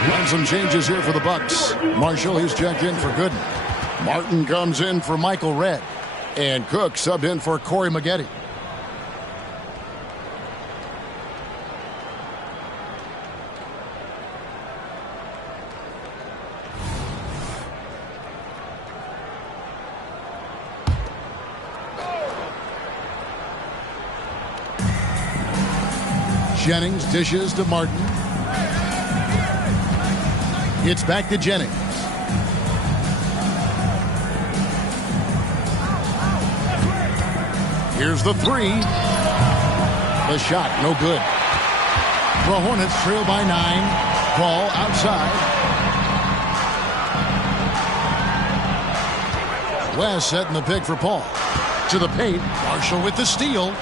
And some changes here for the Bucks. Marshall, he's checked in for Gooden. Martin comes in for Michael Redd. And Cook subbed in for Corey Maggette. Jennings dishes to Martin. It's back to Jennings. Here's the three. The shot, no good. The Hornets trail by 9. Ball outside. West setting the pick for Paul. To the paint. Marshall with the steal.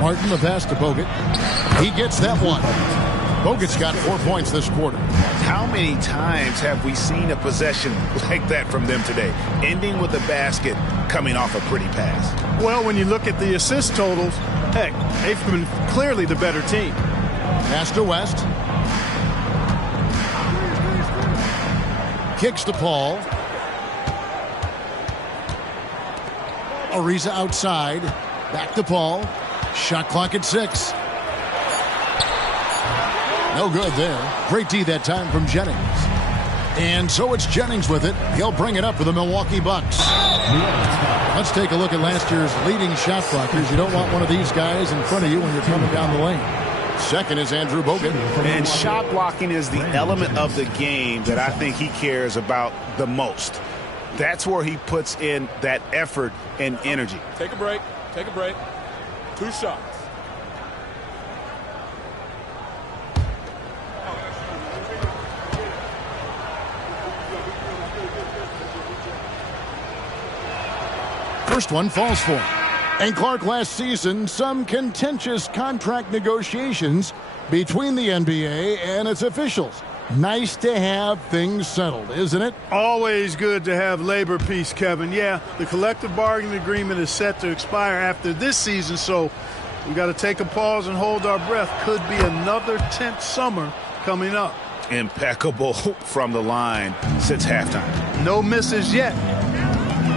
Martin the pass to Bogut. He gets that one. Bogut's got 4 points this quarter. How many times have we seen a possession like that from them today? Ending with a basket, coming off a pretty pass. Well, when you look at the assist totals, heck, they've been clearly the better team. Pass to West. Kicks to Paul. Ariza outside. Back to Paul. Shot clock at 6. No good there. Great D that time from Jennings. And so it's Jennings with it. He'll bring it up for the Milwaukee Bucks. Let's take a look at last year's leading shot blockers. You don't want one of these guys in front of you when you're coming down the lane. Second is Andrew Bogut. And shot blocking is the element of the game that I think he cares about the most. That's where he puts in that effort and energy. Take a break. Take a break. 2 shots. First one falls for him. And Clark, last season, some contentious contract negotiations between the NBA and its officials. Nice to have things settled, isn't it? Always good to have labor peace, Kevin. Yeah, the collective bargaining agreement is set to expire after this season, so we got to take a pause and hold our breath. Could be another tense summer coming up. Impeccable from the line since halftime. No misses yet.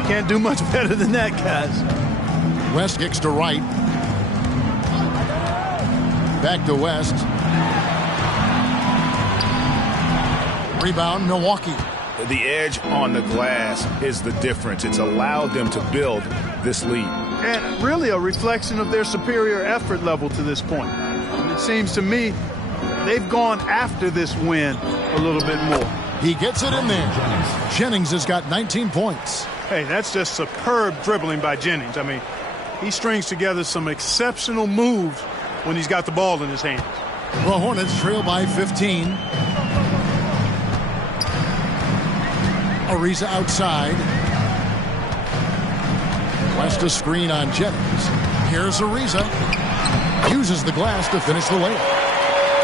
Can't do much better than that, guys. West kicks to right. Back to West. Rebound, Milwaukee. The edge on the glass is the difference. It's allowed them to build this lead. And really a reflection of their superior effort level to this point. And it seems to me they've gone after this win a little bit more. He gets it in there. Jennings has got 19 points. Hey, that's just superb dribbling by Jennings. I mean, he strings together some exceptional moves when he's got the ball in his hands. The Hornets trail by 15. Ariza outside. West a screen on Jennings. Here's Ariza. Uses the glass to finish the layup.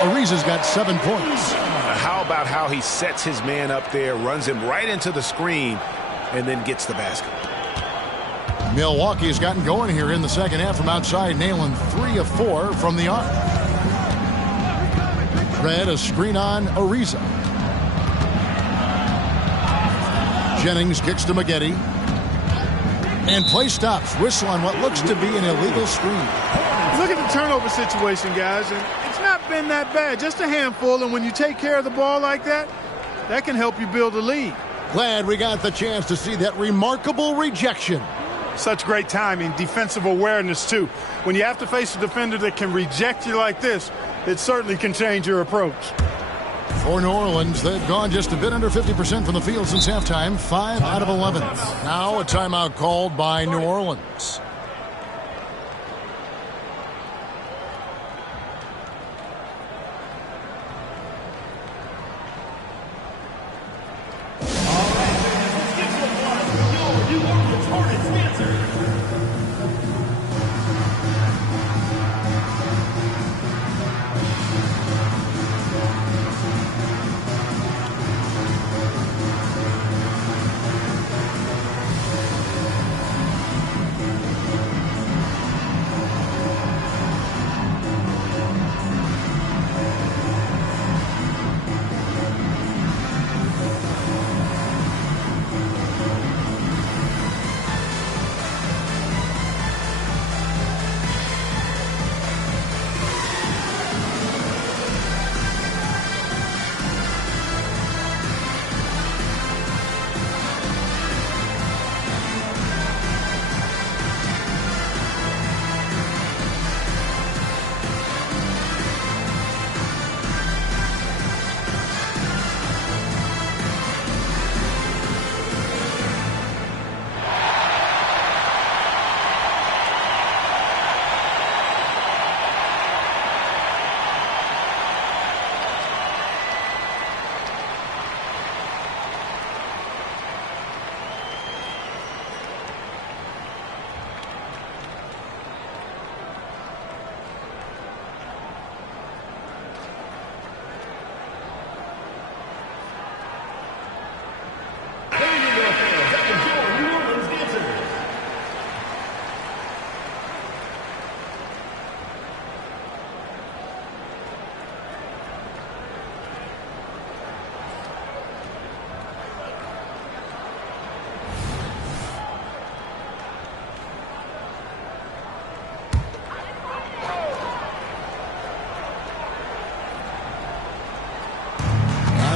Ariza's got 7 points. How about how he sets his man up there, runs him right into the screen, and then gets the basket. Milwaukee has gotten going here in the second half from outside, nailing 3 of 4 from the arc. Red a screen on Ariza. Jennings kicks to Maggette. And play stops. Whistle on what looks to be an illegal screen. Look at the turnover situation, guys. And it's not been that bad. Just a handful. And when you take care of the ball like that, that can help you build a lead. Glad we got the chance to see that remarkable rejection. Such great timing. Defensive awareness, too. When you have to face a defender that can reject you like this, it certainly can change your approach. For New Orleans, they've gone just a bit under 50% from the field since halftime, 5 out of 11. Now a timeout called by New Orleans.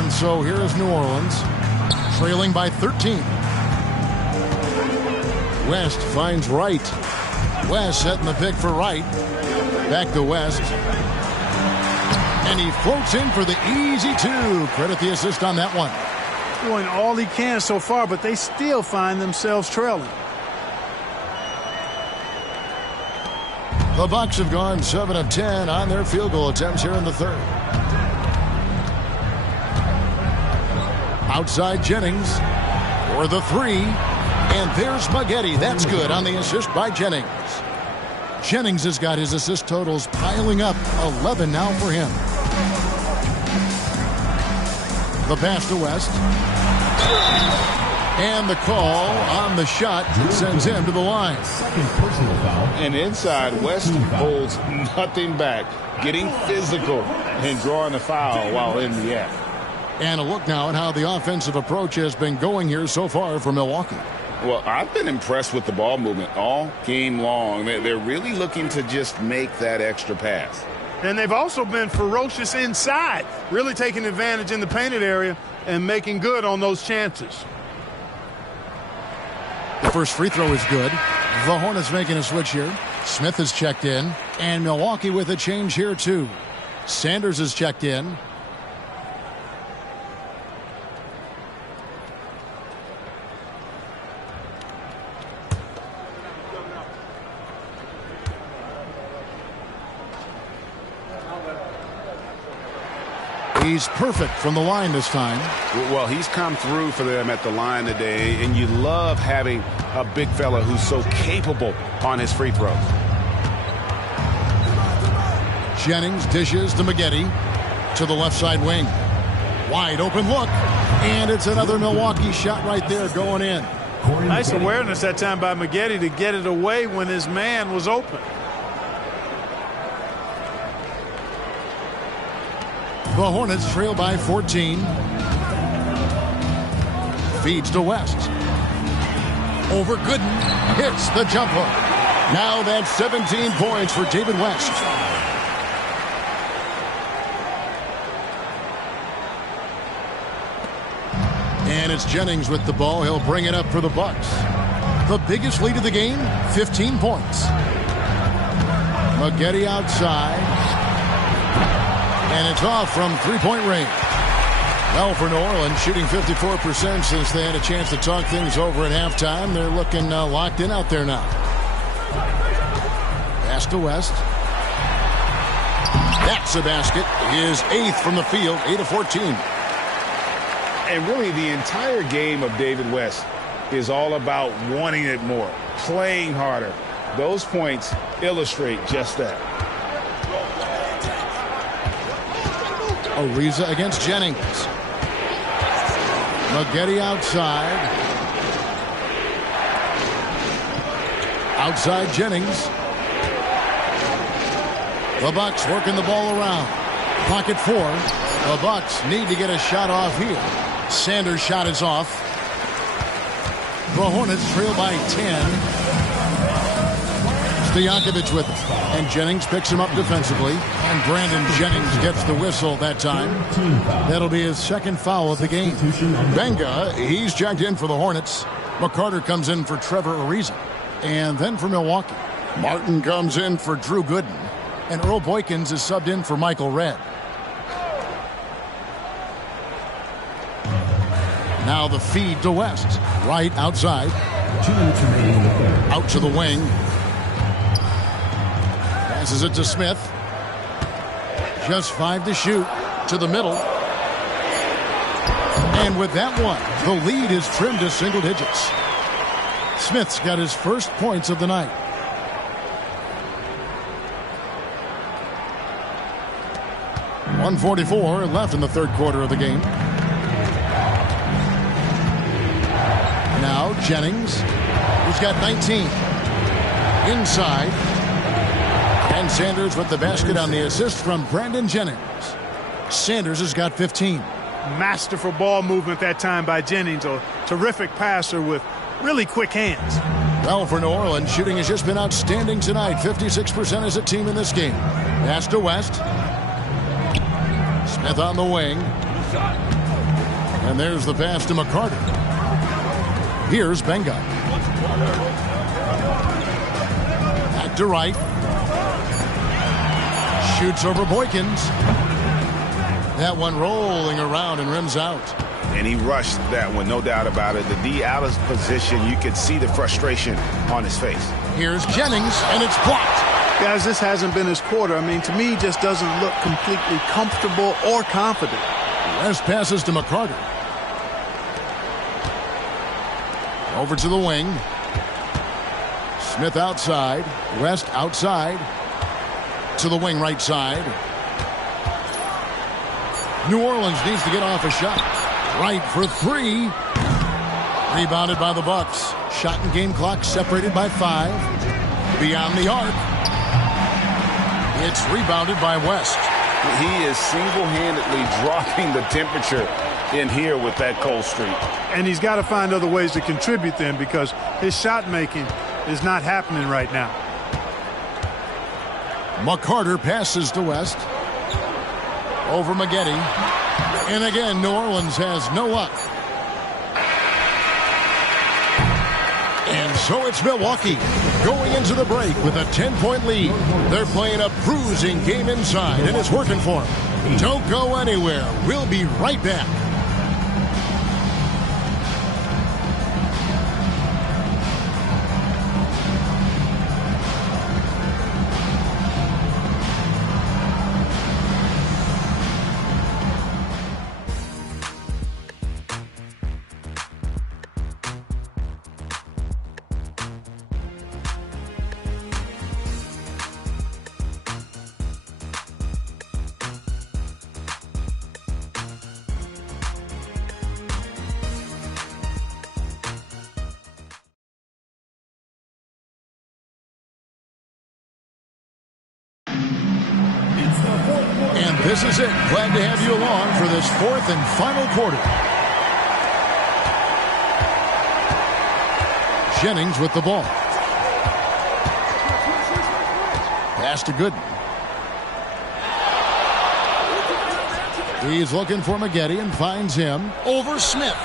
So here's New Orleans, trailing by 13. West finds Wright. West setting the pick for Wright. Back to West. And he floats in for the easy 2. Credit the assist on that one. Doing all he can so far, but they still find themselves trailing. The Bucks have gone 7 of 10 on their field goal attempts here in the third. Outside Jennings for the 3. And there's Maggette. That's good on the assist by Jennings. Jennings has got his assist totals piling up. 11 now for him. The pass to West. And the call on the shot sends him to the line. Second personal foul. And inside, West holds nothing back, getting physical and drawing a foul while in the act. And a look now at how the offensive approach has been going here so far for Milwaukee. Well, I've been impressed with the ball movement all game long. They're really looking to just make that extra pass. And they've also been ferocious inside, really taking advantage in the painted area and making good on those chances. The first free throw is good. The Hornets making a switch here. Smith is checked in. And Milwaukee with a change here too. Sanders is checked in. He's perfect from the line this time. Well, he's come through for them at the line today, and you love having a big fella who's so capable on his free throws. Jennings dishes to Maggette to the left side wing. Wide open look, and it's another Milwaukee shot right there going in. Nice awareness that time by Maggette to get it away when his man was open. The Hornets trail by 14. Feeds to West. Over Gooden. Hits the jump hook. Now that's 17 points for David West. And it's Jennings with the ball. He'll bring it up for the Bucks. The biggest lead of the game, 15 points. Maggette outside. And it's off from three-point range. Well, for New Orleans, shooting 54% since they had a chance to talk things over at halftime. They're looking locked in out there now. Pass to West. That's a basket. His 8th from the field, 8 of 14. And really, the entire game of David West is all about wanting it more, playing harder. Those points illustrate just that. Ariza against Jennings. Maggette outside. Outside Jennings. The Bucks working the ball around. Pocket 4. The Bucks need to get a shot off here. Sanders' shot is off. The Hornets trail by 10. Stojakovic with it. And Jennings picks him up defensively. And Brandon Jennings gets the whistle that time. That'll be his second foul of the game. Benga, he's checked in for the Hornets. McCarter comes in for Trevor Ariza. And then for Milwaukee, Martin comes in for Drew Gooden. And Earl Boykins is subbed in for Michael Redd. Now the feed to West. Right outside. Out to the wing. Passes it to Smith. Just 5 to shoot. To the middle. And with that one, the lead is trimmed to single digits. Smith's got his first points of the night. .144 left in the third quarter of the game. Now Jennings, who's got 19. Inside. And Sanders with the basket on the assist from Brandon Jennings. Sanders has got 15. Masterful ball movement that time by Jennings. A terrific passer with really quick hands. Well, for New Orleans, shooting has just been outstanding tonight. 56% as a team in this game. Pass to West. Smith on the wing. And there's the pass to McCarter. Here's Benga. Back to right. Shoots over Boykins. That one rolling around and rims out. And he rushed that one, no doubt about it. The D out of position, you could see the frustration on his face. Here's Jennings, and it's blocked. Guys, this hasn't been his quarter. I mean, to me, he just doesn't look completely comfortable or confident. West passes to McCarter. Over to the wing. Smith outside. West outside. To the wing right side. New Orleans needs to get off a shot. Right for 3. Rebounded by the Bucks. Shot and game clock separated by 5. Beyond the arc. It's rebounded by West. He is single-handedly dropping the temperature in here with that cold streak. And he's got to find other ways to contribute then, because his shot making is not happening right now. McCarter passes to West. Over Maggette. And again, New Orleans has no luck. And so it's Milwaukee going into the break with a 10-point lead. They're playing a bruising game inside, and it's working for them. Don't go anywhere. We'll be right back. This is it. Glad to have you along for this fourth and final quarter. Jennings with the ball. Pass to Gooden. He's looking for Maggette and finds him over Smith.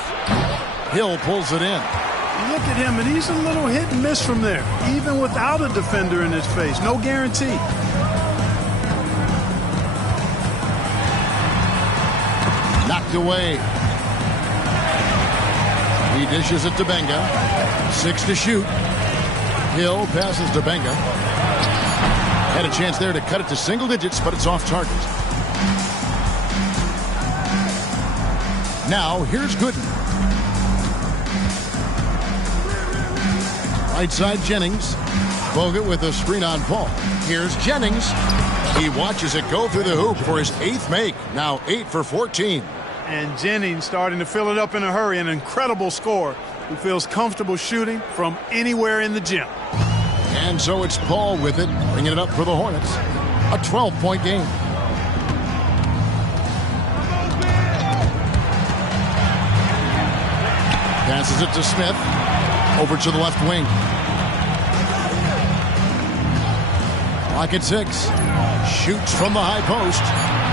Hill pulls it in. Look at him, and he's a little hit and miss from there, even without a defender in his face. No guarantee. Knocked away. He dishes it to Benga. 6 to shoot. Hill passes to Benga. Had a chance there to cut it to single digits, but it's off target. Now, here's Gooden. Right side, Jennings. Bogut with a screen on Paul. Here's Jennings. He watches it go through the hoop for his 8th make. Now 8 for 14. And Jennings starting to fill it up in a hurry. An incredible scorer who feels comfortable shooting from anywhere in the gym. And so it's Paul with it, bringing it up for the Hornets. A 12-point game. Passes it to Smith. Over to the left wing. Clock at 6. Shoots from the high post.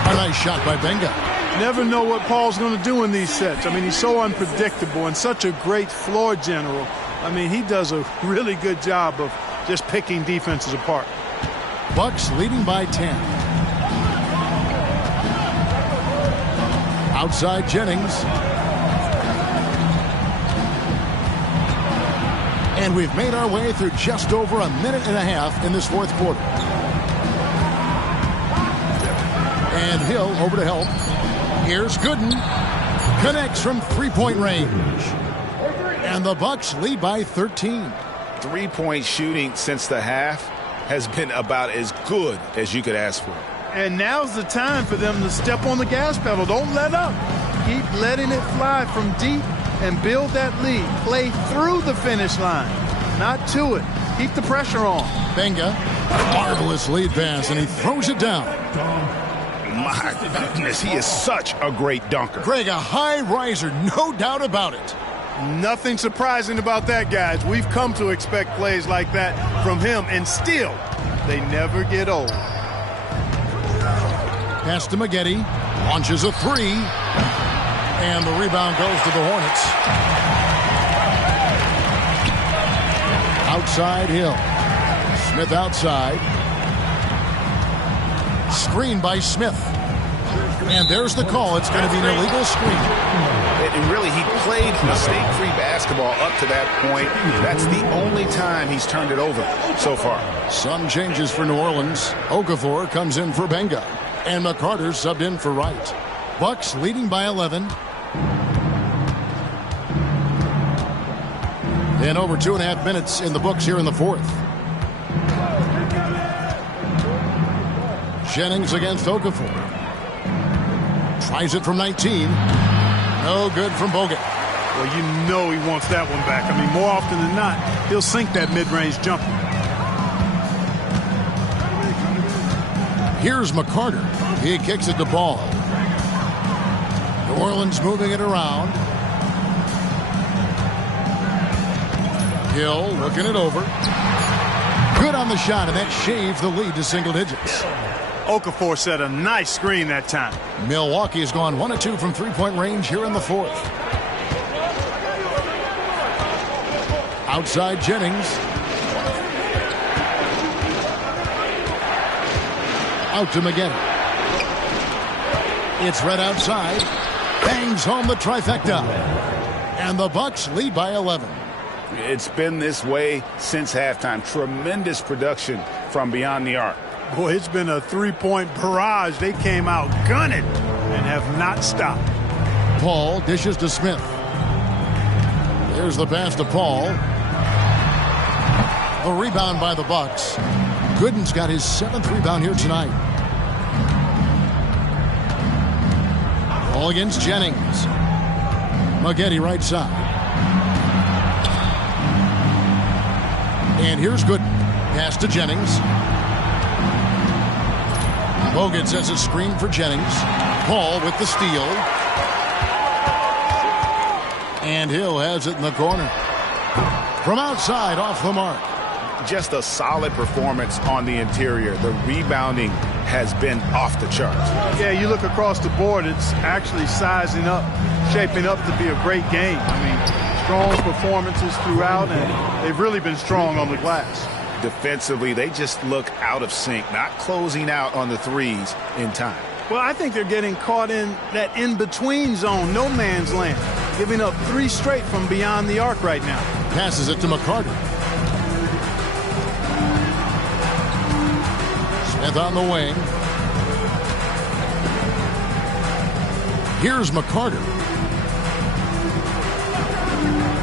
A nice shot by Benga. Never know what Paul's going to do in these sets. I mean, he's so unpredictable and such a great floor general. I mean, he does a really good job of just picking defenses apart. Bucks leading by 10. Outside Jennings. And we've made our way through just over a minute and a half in this fourth quarter. And Hill over to help. Here's Gooden. Connects from three-point range. And the Bucks lead by 13. Three-point shooting since the half has been about as good as you could ask for. And now's the time for them to step on the gas pedal. Don't let up. Keep letting it fly from deep and build that lead. Play through the finish line, not to it. Keep the pressure on. Benga, marvelous lead pass, and he throws it down. My goodness, he is such a great dunker. Greg, a high riser, no doubt about it. Nothing surprising about that, guys. We've come to expect plays like that from him, and still, they never get old. Pass to Maggette, launches a three, and the rebound goes to the Hornets. Outside Hill. Smith outside. Screen by Smith. And there's the call. It's going to be an illegal screen. And really, he played mistake-free basketball up to that point. That's the only time he's turned it over so far. Some changes for New Orleans. Okafor comes in for Benga. And McCarter subbed in for Wright. Bucks leading by 11. And over 2.5 minutes in the books here in the fourth. Jennings against Okafor. Tries it from 19. No good from Bogut. Well, you know he wants that one back. I mean, more often than not, he'll sink that mid-range jumper. Here's McCarter. He kicks it to Ball. New Orleans moving it around. Hill looking it over. Good on the shot, and that shaves the lead to single digits. Okafor set a nice screen that time. Milwaukee has gone 1 of 2 from three-point range here in the fourth. Outside Jennings. Out to Maggette. It's right outside. Bangs home the trifecta. And the Bucks lead by 11. It's been this way since halftime. Tremendous production from beyond the arc. Boy, it's been a three-point barrage. They came out gunning and have not stopped. Paul dishes to Smith. There's the pass to Paul. A rebound by the Bucks. Gooden's got his 7th rebound here tonight. Ball against Jennings. Maggette right side. And here's Gooden. Pass to Jennings. Bogut sets a screen for Jennings. Paul with the steal. And Hill has it in the corner. From outside, off the mark. Just a solid performance on the interior. The rebounding has been off the charts. Yeah, you look across the board, it's actually sizing up, shaping up to be a great game. I mean, strong performances throughout, and they've really been strong on the glass. Defensively, they just look out of sync, not closing out on the threes in time. Well, I think they're getting caught in that in-between zone, no man's land, giving up 3 straight from beyond the arc right now. Passes it to McCarter. Smith on the wing. Here's McCarter.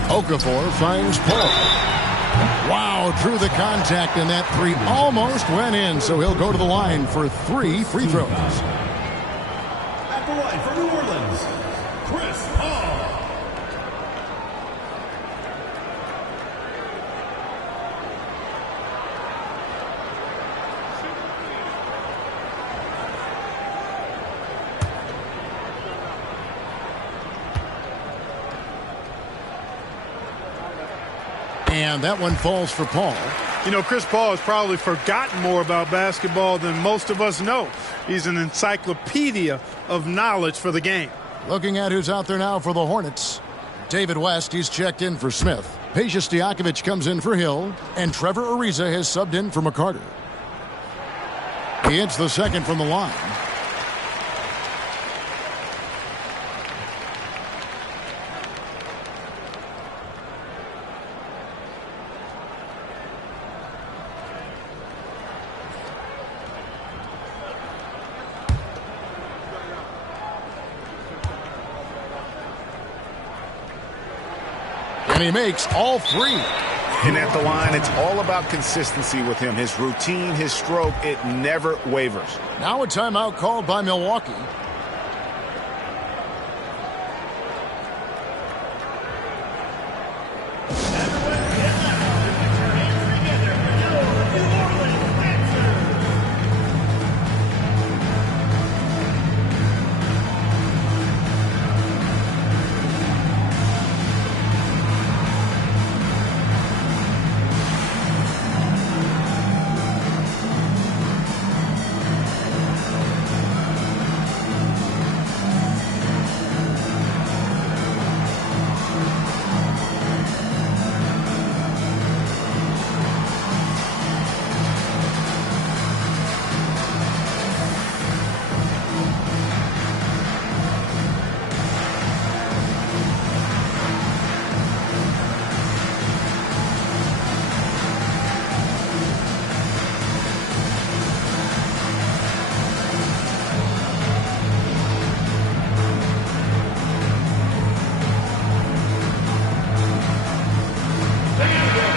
Okafor finds Paul. Wow, drew the contact, and that 3 almost went in, so he'll go to the line for 3 free throws. At the line for New Orleans, Chris Paul. And that one falls for Paul. You know, Chris Paul has probably forgotten more about basketball than most of us know. He's an encyclopedia of knowledge for the game. Looking at who's out there now for the Hornets. David West, he's checked in for Smith. Peja Stojakovic comes in for Hill. And Trevor Ariza has subbed in for McCarter. He hits the second from the line. And he makes all 3. And at the line, it's all about consistency with him. His routine, his stroke, it never wavers. Now a timeout called by Milwaukee.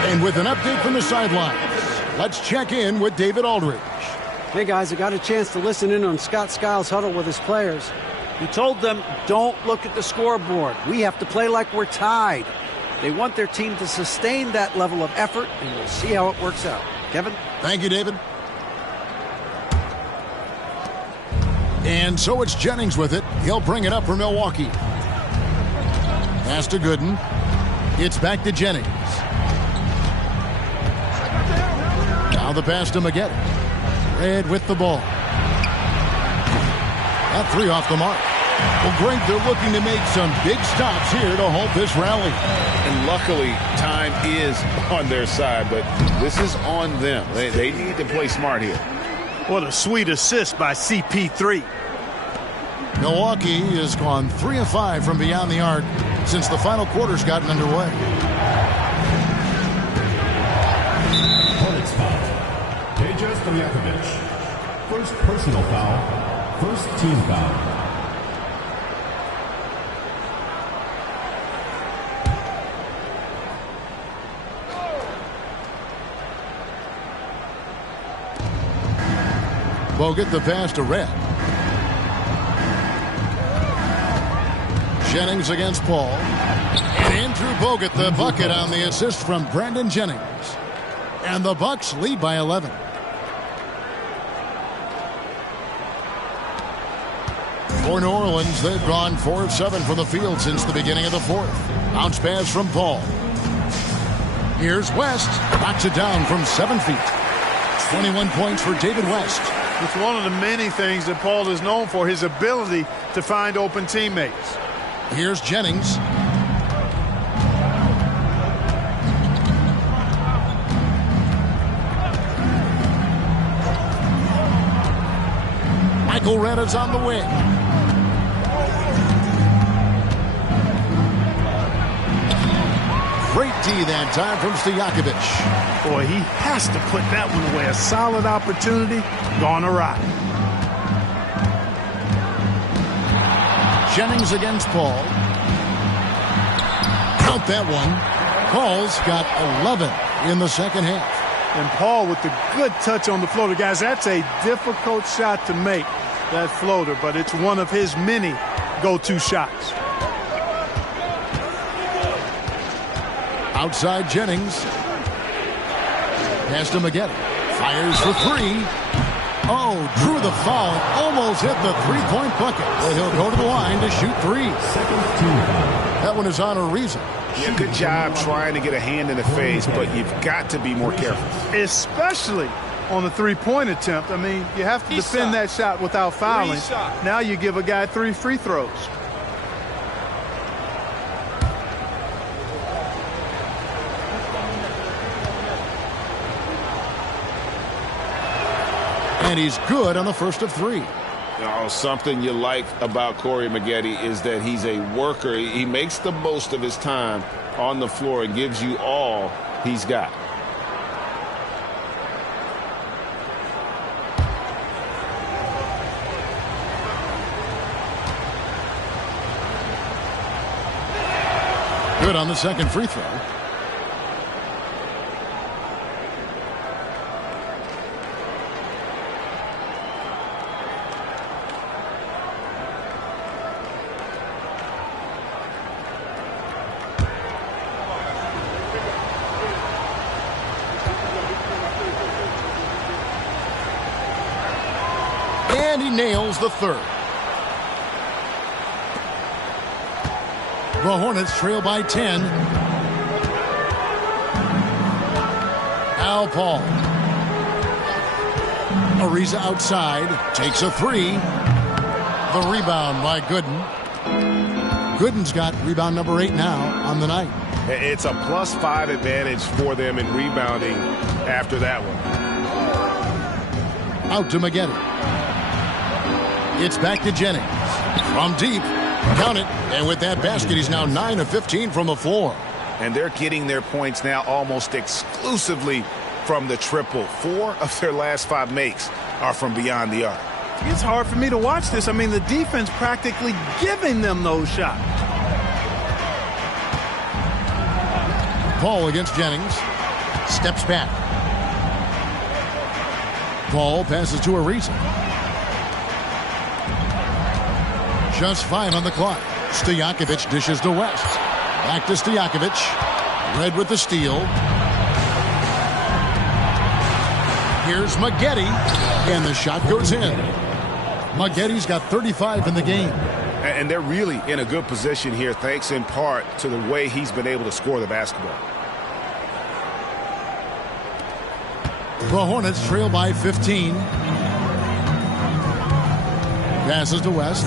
And with an update from the sidelines, let's check in with David Aldridge. Hey guys, I got a chance to listen in on Scott Skiles' huddle with his players. He told them, don't look at the scoreboard. We have to play like we're tied. They want their team to sustain that level of effort, and we'll see how it works out. Kevin? Thank you, David. And so it's Jennings with it. He'll bring it up for Milwaukee. Pass to Gooden. It's back to Jennings. Now the pass to Maggette. Red with the ball. That 3 off the mark. Well, Greg, they're looking to make some big stops here to halt this rally. And luckily, time is on their side, but this is on them. They need to play smart here. What a sweet assist by CP3. Milwaukee has gone 3 of 5 from beyond the arc since the final quarter's gotten underway. Hornets foul. Peja Stojakovic. First personal foul. First team foul. Bogut the pass to Red. Jennings against Paul. And Andrew Bogut the bucket on the assist from Brandon Jennings. And the Bucks lead by 11. For New Orleans, they've gone 4 of 7 from the field since the beginning of the fourth. Bounce pass from Paul. Here's West. Knocks it down from 7 feet. 21 points for David West. It's one of the many things that Paul is known for, his ability to find open teammates. Here's Jennings. Michael Retta's on the wing. Great D that time from Stojakovic. Boy, he has to put that one away. A solid opportunity gone awry. Jennings against Paul. Count that one. Paul's got 11 in the second half. And Paul with the good touch on the floater. Guys, that's a difficult shot to make, that floater, but it's one of his many go-to shots. Outside Jennings. Pass to McGetty. Fires for 3. Oh, drew the foul. Almost hit the three-point bucket. But he'll go to the line to shoot 3. That one is on Ariza. Yeah, good job trying to get a hand in the face, but you've got to be more careful. Especially on the three-point attempt. I mean, you have to defend that shot without fouling. Now you give a guy 3 free throws. And he's good on the first of 3. Something you like about Corey Maggette is that he's a worker. He makes the most of his time on the floor and gives you all he's got. Good on the second free throw. And he nails the third. The Hornets trail by 10. Al Paul. Ariza outside. Takes a 3. The rebound by Gooden. Gooden's got rebound number 8 now on the night. It's a +5 advantage for them in rebounding after that one. Out to McGetty. It's back to Jennings. From deep. Count it. And with that basket, he's now 9 of 15 from the floor. And they're getting their points now almost exclusively from the triple. 4 of their last 5 makes are from beyond the arc. It's hard for me to watch this. I mean, the defense practically giving them those shots. Paul against Jennings. Steps back. Paul passes to Ariza. Just 5 on the clock. Stojakovic dishes to West. Back to Stojakovic. Red with the steal. Here's McGetty. And the shot goes in. McGetty's got 35 in the game. And they're really in a good position here, thanks in part to the way he's been able to score the basketball. The Hornets trail by 15. Passes to West.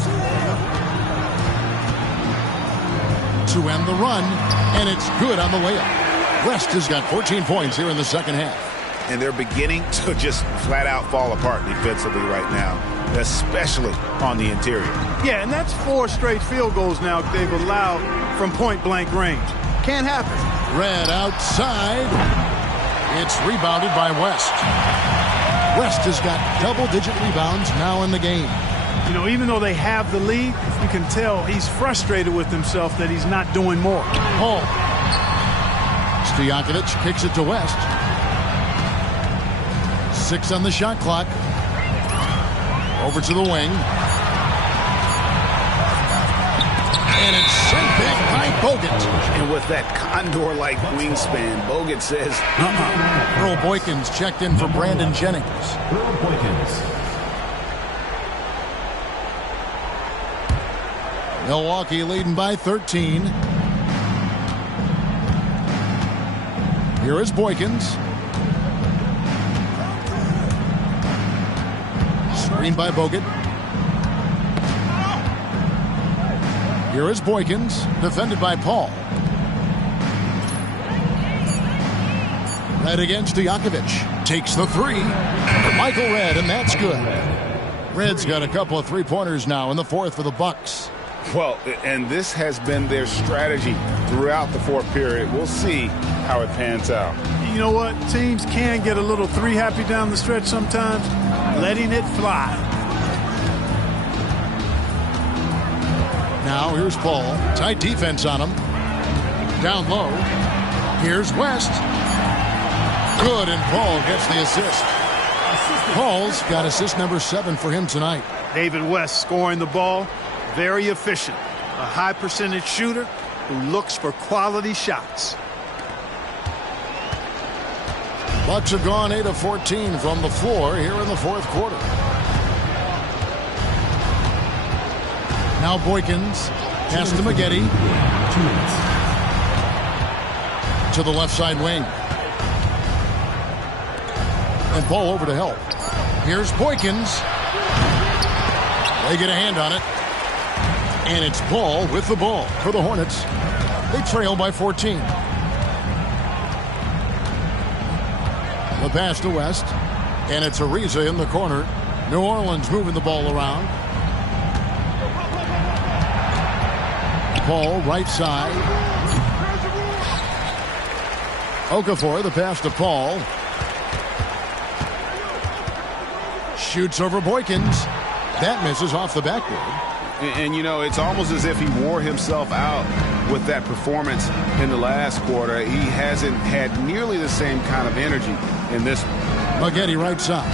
To end the run, and it's good on the way up. West has got 14 points here in the second half. And they're beginning to just flat out fall apart defensively right now, especially on the interior. Yeah, and that's 4 straight field goals now they've allowed from point-blank range. Can't happen. Red outside. It's rebounded by West. West has got double-digit rebounds now in the game. You know, even though they have the lead, you can tell he's frustrated with himself that he's not doing more. Paul. Stojakovic kicks it to West. 6 on the shot clock. Over to the wing. And it's sent back by Bogut. And with that condor-like wingspan, Bogut says, Earl Boykins checked in for Brandon Jennings. Earl Boykins. Milwaukee leading by 13. Here is Boykins. Screen by Bogut. Here is Boykins, defended by Paul. Red against Stojakovic. Takes the three. Michael Red, and that's good. Red's got a couple of three-pointers now in the fourth for the Bucks. Well, and this has been their strategy throughout the fourth period. We'll see how it pans out. You know what? Teams can get a little three-happy down the stretch sometimes. Letting it fly. Now here's Paul. Tight defense on him. Down low. Here's West. Good, and Paul gets the assist. Paul's got assist number 7 for him tonight. David West scoring the ball. Very efficient. A high percentage shooter who looks for quality shots. Bucks have gone 8 of 14 from the floor here in the fourth quarter. Now Boykins. Pass to Maggette. To the left side wing. And Paul over to help. Here's Boykins. They get a hand on it. And it's Paul with the ball for the Hornets. They trail by 14. The pass to West. And it's Ariza in the corner. New Orleans moving the ball around. Paul right side. Okafor, the pass to Paul. Shoots over Boykins. That misses off the backboard. And, you know, it's almost as if he wore himself out with that performance in the last quarter. He hasn't had nearly the same kind of energy in this one. Maggette right side.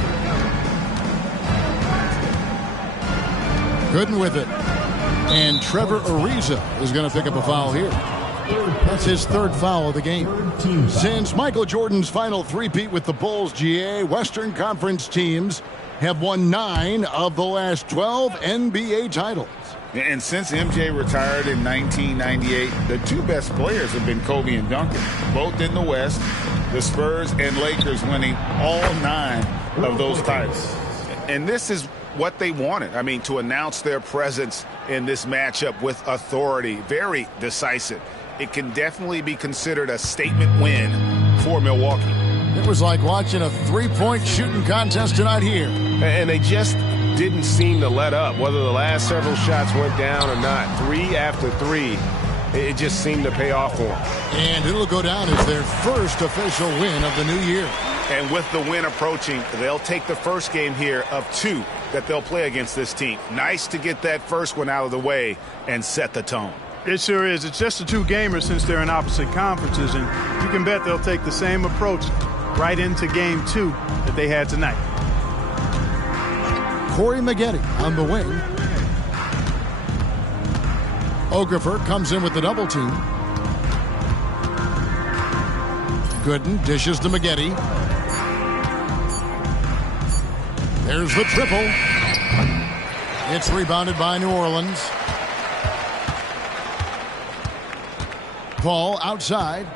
Gooden with it. And Trevor Ariza is going to pick up a foul here. That's his third foul of the game. Since Michael Jordan's final three-peat with the Bulls, GA, Western Conference teams have won 9 of the last 12 NBA titles. And since MJ retired in 1998, the two best players have been Kobe and Duncan, both in the West. The Spurs and Lakers winning all 9 of those titles. And this is what they wanted. I mean, to announce their presence in this matchup with authority, very decisive. It can definitely be considered a statement win for Milwaukee. It was like watching a three-point shooting contest tonight here. And they just didn't seem to let up, whether the last several shots went down or not. 3 after 3, it just seemed to pay off for them. And it'll go down as their first official win of the new year. And with the win approaching, they'll take the first game here of 2 that they'll play against this team. Nice to get that first one out of the way and set the tone. It sure is. It's just a 2-gamer since they're in opposite conferences, and you can bet they'll take the same approach right into game 2 that they had tonight. Corey Maggette on the wing. Okafor comes in with the double team. Gooden dishes to Maggette. There's the triple. It's rebounded by New Orleans. Paul outside.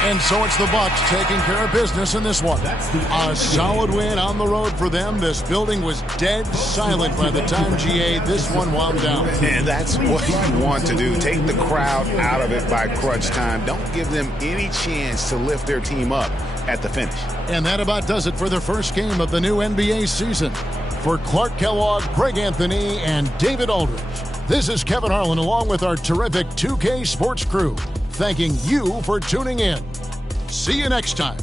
And so it's the Bucks taking care of business in this one. A solid win on the road for them. This building was dead silent by the time, GA, this one wound down. And that's what you want to do. Take the crowd out of it by crunch time. Don't give them any chance to lift their team up at the finish. And that about does it for the first game of the new NBA season. For Clark Kellogg, Greg Anthony, and David Aldridge, this is Kevin Harlan along with our terrific 2K Sports crew, thanking you for tuning in. See you next time.